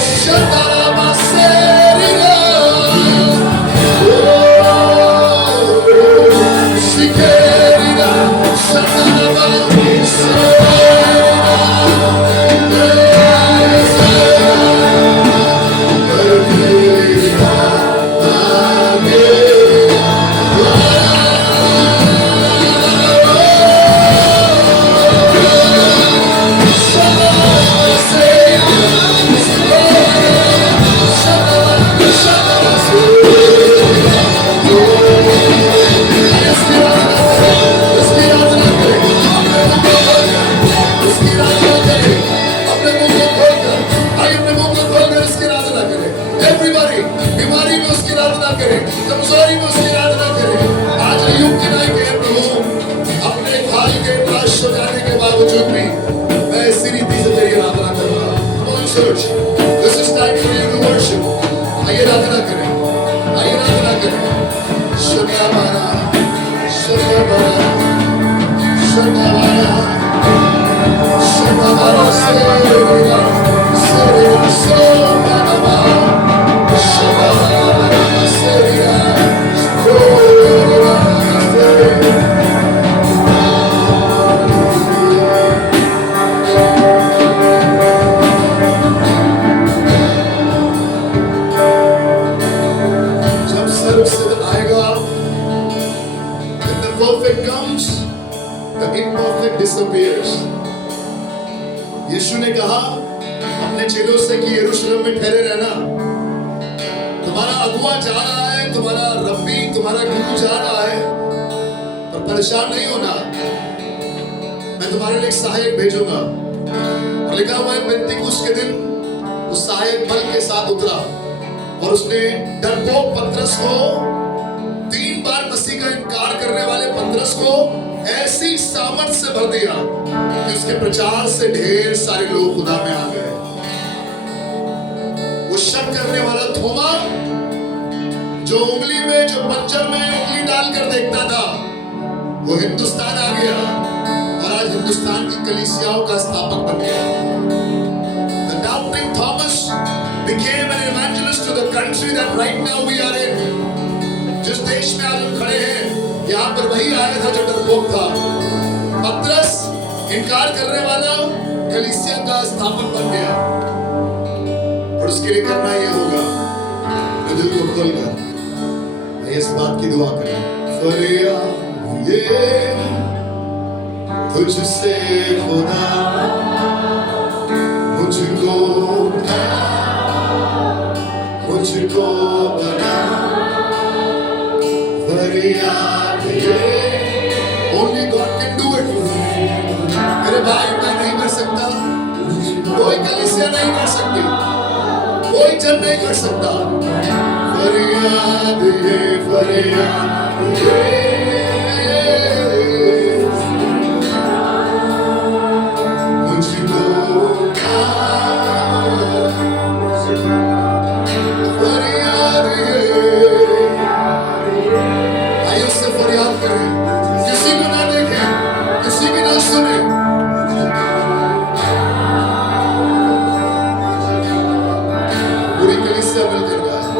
शतारा सेरिया, शिकेरिया शतारा Everybody, बीमारी में उसकी आराधना करे, कमजोरी में उसकी आराधना करे। आज युग की नहीं कहे प्रभु, अपने भाई के नाश हो जाने के बावजूद भी मैं इसी रीति से तेरी आराधना करूंगा। Come on church, this is time for you to worship. आइए आराधना करें, आइए आराधना करें। शनावारा, शनावारा, शनावारा, शनावारा सेरिया, सेरिया सोनावारा। जब सर्वसिद्ध आएगा, when the perfect comes, the imperfect disappears. यीशु ने कहा अपने चेलों से कि यरूशलेम में ठहरे रहना। तुम्हारा अगुआ जा रहा है, तुम्हारा रब्बी, तुम्हारा गुरु जा रहा है, पर परेशान नहीं होना, मैं तुम्हारे लिए एक सहायक भेजूंगा। और लिखा हुआ है पेंतिकुस्त के दिन उस सहायक बल के साथ उतरा और उसने डरपोक पतरस को, 3 बार मसीह का इनकार करने वाले पतरस को ऐसी सामर्थ से भर दिया कि उसके प्रचार से ढेर सारे लोग खुदा में आ गए। वो शक करने वाला थोमा जो उंगली में, जो पंजर में उंगली डालकर देखता था, वो हिंदुस्तान आ गया और आज हिंदुस्तान की कलीसियाओं का स्थापक बन गया। The doubting Thomas became an evangelist to the country that right now we are in. जिस देश में आज हम खड़े हैं, यहाँ पर वही आया था जो डरपोक था। पतरस इनकार करने वाला कलीसिया का स्थापक बन गया और उसके लिए करना ये होगा, दिल को खोलकर इस बात की दुआ करें। फरियाद ये तुझसे खुदा, मुझको मुझको बना। फरियाद ये only God can do it। मेरे भाई मैं नहीं कर सकता, कोई कलीसिया नहीं कर सकती, कोई जन नहीं कर सकता। फरियाद ये, फरियाद ये, मुझको फरियाद ये। आइए उससे फरियाद करें, किसी को ना देखें, किसी की ना सुने। पूरी कलीसिया मिलकर गाए,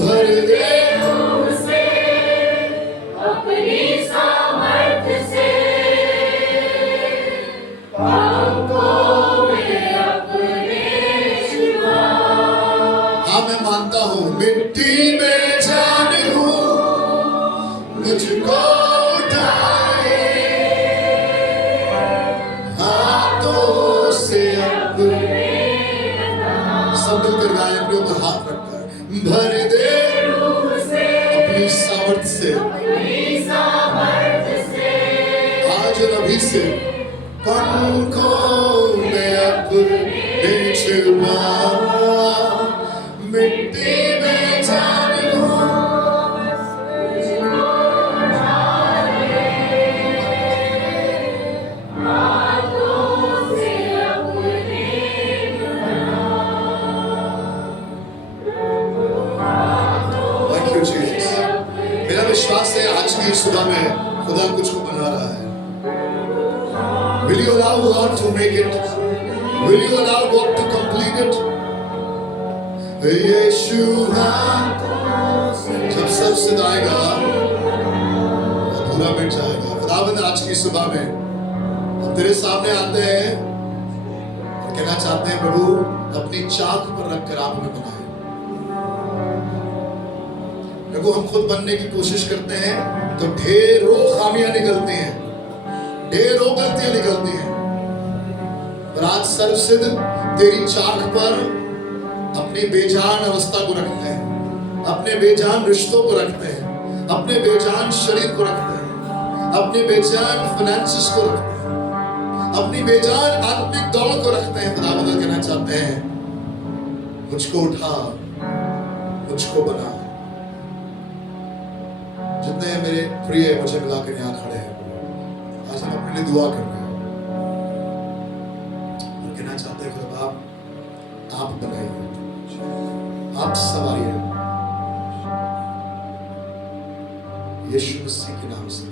भर दे उसे अपनी सामर्थ से, हमको में अपने सिवा। हाँ मैं मानता हूँ मिट्टी में जान हूँ, मुझको उठाए हाथों से अपने। सब मिलकर गाएं, अपने ऊपर हाथ रखकर, भर दे अपनी सामर्थ से, आज और अभी से, पंखों में अपने छिपा, मिट्टी में जान हूँ। God to make it? Will you allow God to complete it? यीशु जब सब सिधाएगा अधूरा मिट जाएगा। खुदावंद आज की सुबह में हम तेरे सामने आते हैं और कहना चाहते हैं प्रभु अपनी चाक पर रखकर आप हमें बनाए। प्रभु हम खुद बनने की कोशिश करते हैं तो ढेरों खामियां निकलती हैं, ढेरों गलतियां निकलती हैं, पर आज सर्वसिद्ध तेरी चाक पर अपनी बेजान अवस्था को रखते हैं, अपने बेजान रिश्तों को रखते हैं, अपने बेजान शरीर को रखते हैं, अपने बेजान फाइनेंसेस को रखते हैं, अपनी बेजान आत्मिक दौड़ को रखते हैं। खुदावंद कहना चाहते हैं मुझको उठा, मुझको बना। जितने मेरे प्रिय मुझे मिलाकर यहाँ खड़े हैं आज हम अपने लिए दुआ कर रहे हैं और कहना चाहते हैं खुदा आप बनाइए, आप सवारिए यीशु मसीह के नाम से।